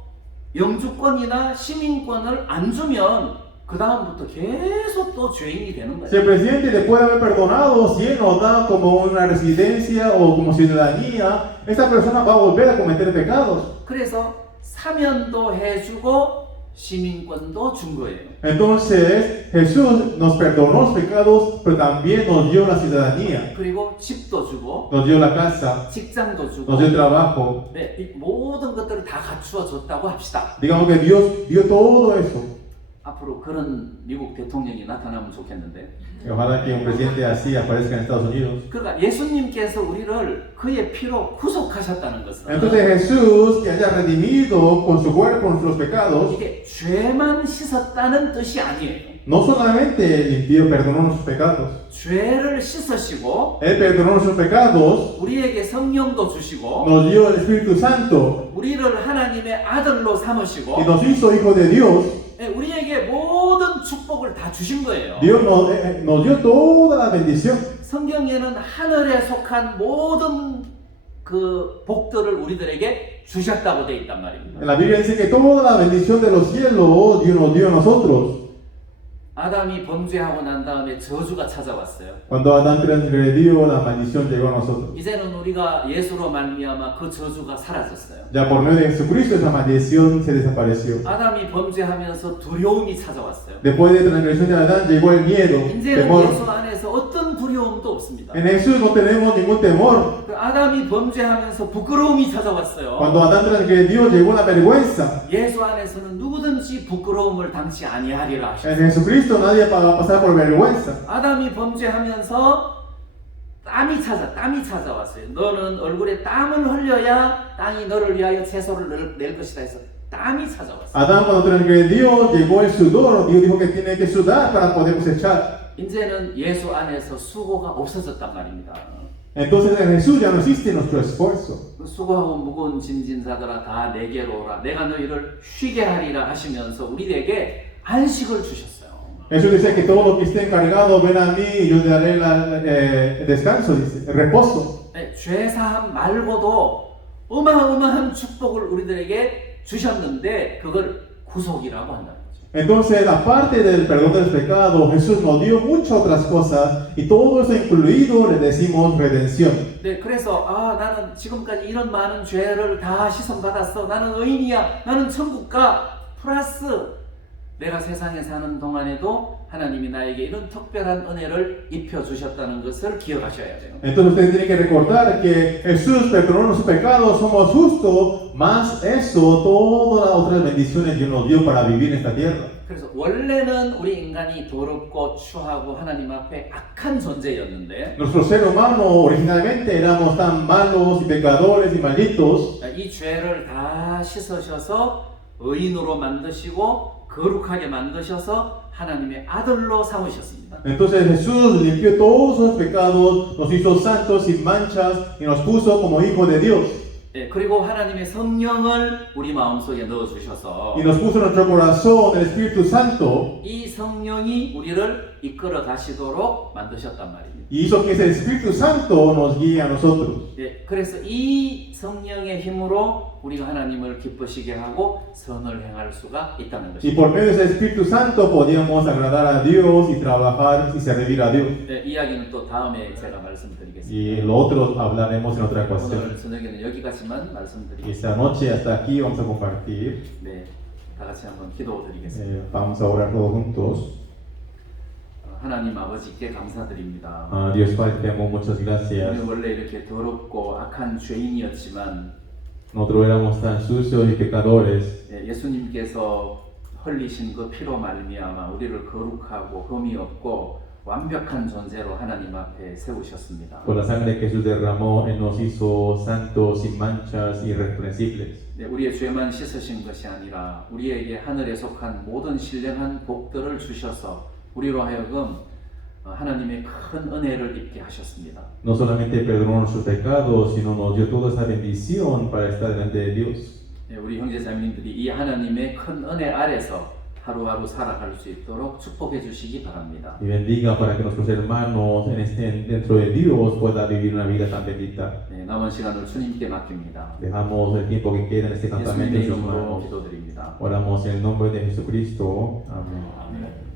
영주권이나 시민권을 안 주면 그 다음부터 계속 또 죄인이 되는 Si el 거예요. presidente le puede haber perdonado, si él nos da como una residencia o como ciudadanía, esa persona va a volver a cometer pecados. 그래서 사면도 해주고 시민권도 준 거예요. Entonces, Jesús nos perdonó los pecados, pero también nos dio la ciudadanía, 그리고 집도 주고 nos dio la casa, 직장도 주고 nos dio trabajo. 네, 이 모든 것들을 다 갖추어 줬다고 합시다. Digamos que Dios dio todo eso. 앞으로 그런 미국 대통령이 나타나면 좋겠는데. Y ojalá que un presidente así aparezca en Estados Unidos. 그러니까 예수님께서 우리를 그의 피로 구속하셨다는 것은 Entonces Jesús, que haya redimido con su cuerpo nuestros pecados, 이게 죄만 씻었다는 뜻이 아니에요. no solamente limpió, perdonó nuestros pecados, 죄를 씻으시고 Él perdonó nuestros pecados, 우리에게 성령도 주시고 nos dio el Espíritu Santo 우리를 하나님의 아들로 y 삼으시고 nos hizo hijos de Dios. 우리에게 모든 축복을 다 주신 거예요. Dios nos dio toda la bendición. 성경에는 하늘에 속한 모든 그 복들을 우리들에게 주셨다고 되어 있단 말입니다. En la Biblia dice que toda la bendición de los cielos Dios nos dio a nosotros. 아담이 범죄하고 난 다음에 저주가 찾아왔어요. Cuando Adán transgredió, la maldición llegó a nosotros. 이제는 우리가 예수로 말미암아 그 저주가 사라졌어요. Ya por medio de Jesucristo esa maldición se desapareció. 아담이 범죄하면서 두려움이 찾아왔어요. Después de la transgresión de Adán llegó el miedo, 이제는 temor. 예수 안에서 어떤 두려움도 없습니다. En Jesús no tenemos ningún temor. 그 아담이 범죄하면서 부끄러움이 찾아왔어요. Cuando Adán transgredió, llegó la vergüenza. 예수 안에서는 누구든지 부끄러움을 당치 아니하리라 En 하셨어요. Jesucristo nadie va a pasar por vergüenza. 아담이 범죄하면서 땀이 찾아왔어요. 너는 얼굴에 땀을 흘려야 땅이 너를 위하여 채소를 낼 것이다 해서 땀이 찾아왔어요. Adán cuando transgredió, llegó el sudor. Dios dijo que tiene que sudar para poder cosechar. 이제는 예수 안에서 수고가 없어졌단 말입니다. Entonces en Jesús ya no existe nuestro esfuerzo. 수고하고 무거운 짐진 자들아 다 내게로 오라. 내가 너희를 쉬게 하리라 하시면서 우리에게 안식을 주셨어요. Jesús dice que todos los que estén cargados ven a mí y yo le daré el descanso, dice, el reposo. 네, 죄사함 말고도 어마어마한 축복을 우리들에게 주셨는데 그걸 구속이라고 한다는 거죠. Entonces, aparte del perdón del pecado, Jesús nos dio muchas otras cosas y todo eso incluido le decimos redención. 네, 그래서 나는 지금까지 이런 많은 죄를 다 시선받았어. 나는 의인이야. 나는 천국 가. 플러스 내가 세상에 사는 동안에도 하나님이 나에게 이런 특별한 은혜를 입혀 주셨다는 것을 기억하셔야 돼요. Entonces usted tiene que recordar que Jesús perdonó nuestros pecados, somos justos, más eso, todas las otras bendiciones que nos dio para vivir en esta tierra. 그래서 원래는 우리 인간이 더럽고 추하고 하나님 앞에 악한 존재였는데 Nuestro ser humano originalmente éramos tan malos y pecadores y malditos. 이 죄를 다 씻으셔서 의인으로 만드시고 거룩하게 만드셔서 하나님의 아들로 삼으셨습니다. Entonces Jesús limpió todos los pecados, nos hizo santos sin manchas y nos puso como hijos de Dios. 예, 그리고 하나님의 성령을 우리 마음속에 넣어주셔서 Y nos puso en nuestro corazón el Espíritu Santo 이 성령이 우리를 이끌어 가시도록 만드셨단 말입니다. y hizo que ese Espíritu Santo nos guíe a nosotros. 예, 그래서 이 성령의 힘으로 우리가 하나님을 기쁘시게 하고 선을 행할 수가 있다는 Y 것입니다. por medio de ese Espíritu Santo podíamos agradar a Dios y trabajar y servir a Dios. 예, 이야기는 또 다음에 제가 말씀드리겠습니다. Y lo otro hablaremos en otra ocasión. 오늘 저녁에는 여기까지만 Y 말씀드리겠습니다. esta noche hasta aquí vamos a compartir. 네, 다 같이 한번 기도드리겠습니다. Vamos a orar todos juntos. 하나님 아버지께 감사드립니다. Dios Padre, te amo, muchas gracias. 우리는 원래 이렇게 더럽고 악한 죄인이었지만 Nosotros éramos tan sucios y pecadores, 예, 예수님께서 흘리신 그 피로 말미암아 우리를 거룩하고 흠이 없고 완벽한 존재로 하나님 앞에 세우셨습니다. por la sangre que Jesús derramó, Él nos hizo santos, sin manchas, irreprensibles. 네, 우리의 죄만 씻으신 것이 아니라 우리에게 하늘에 속한 모든 신령한 복들을 주셔서 우리로 하여금 하나님의 큰 은혜를 입게 하셨습니다. No solamente perdonó nuestros pecados, sino nos dio toda esa bendición para estar delante de Dios. 네, 우리 형제자매님들이 이 하나님의 큰 은혜 아래서 하루하루 살아갈 수 있도록 축복해 주시기 바랍니다. Y bendiga para que nuestros hermanos dentro de Dios puedan vivir una vida tan bendita. 네, 남은 시간을 주님께 맡깁니다. Dejamos el tiempo que queda en este campamento 예수님의 en sus 이름으로 manos. 기도드립니다. Oramos en el nombre de Jesucristo. Amén. 아멘.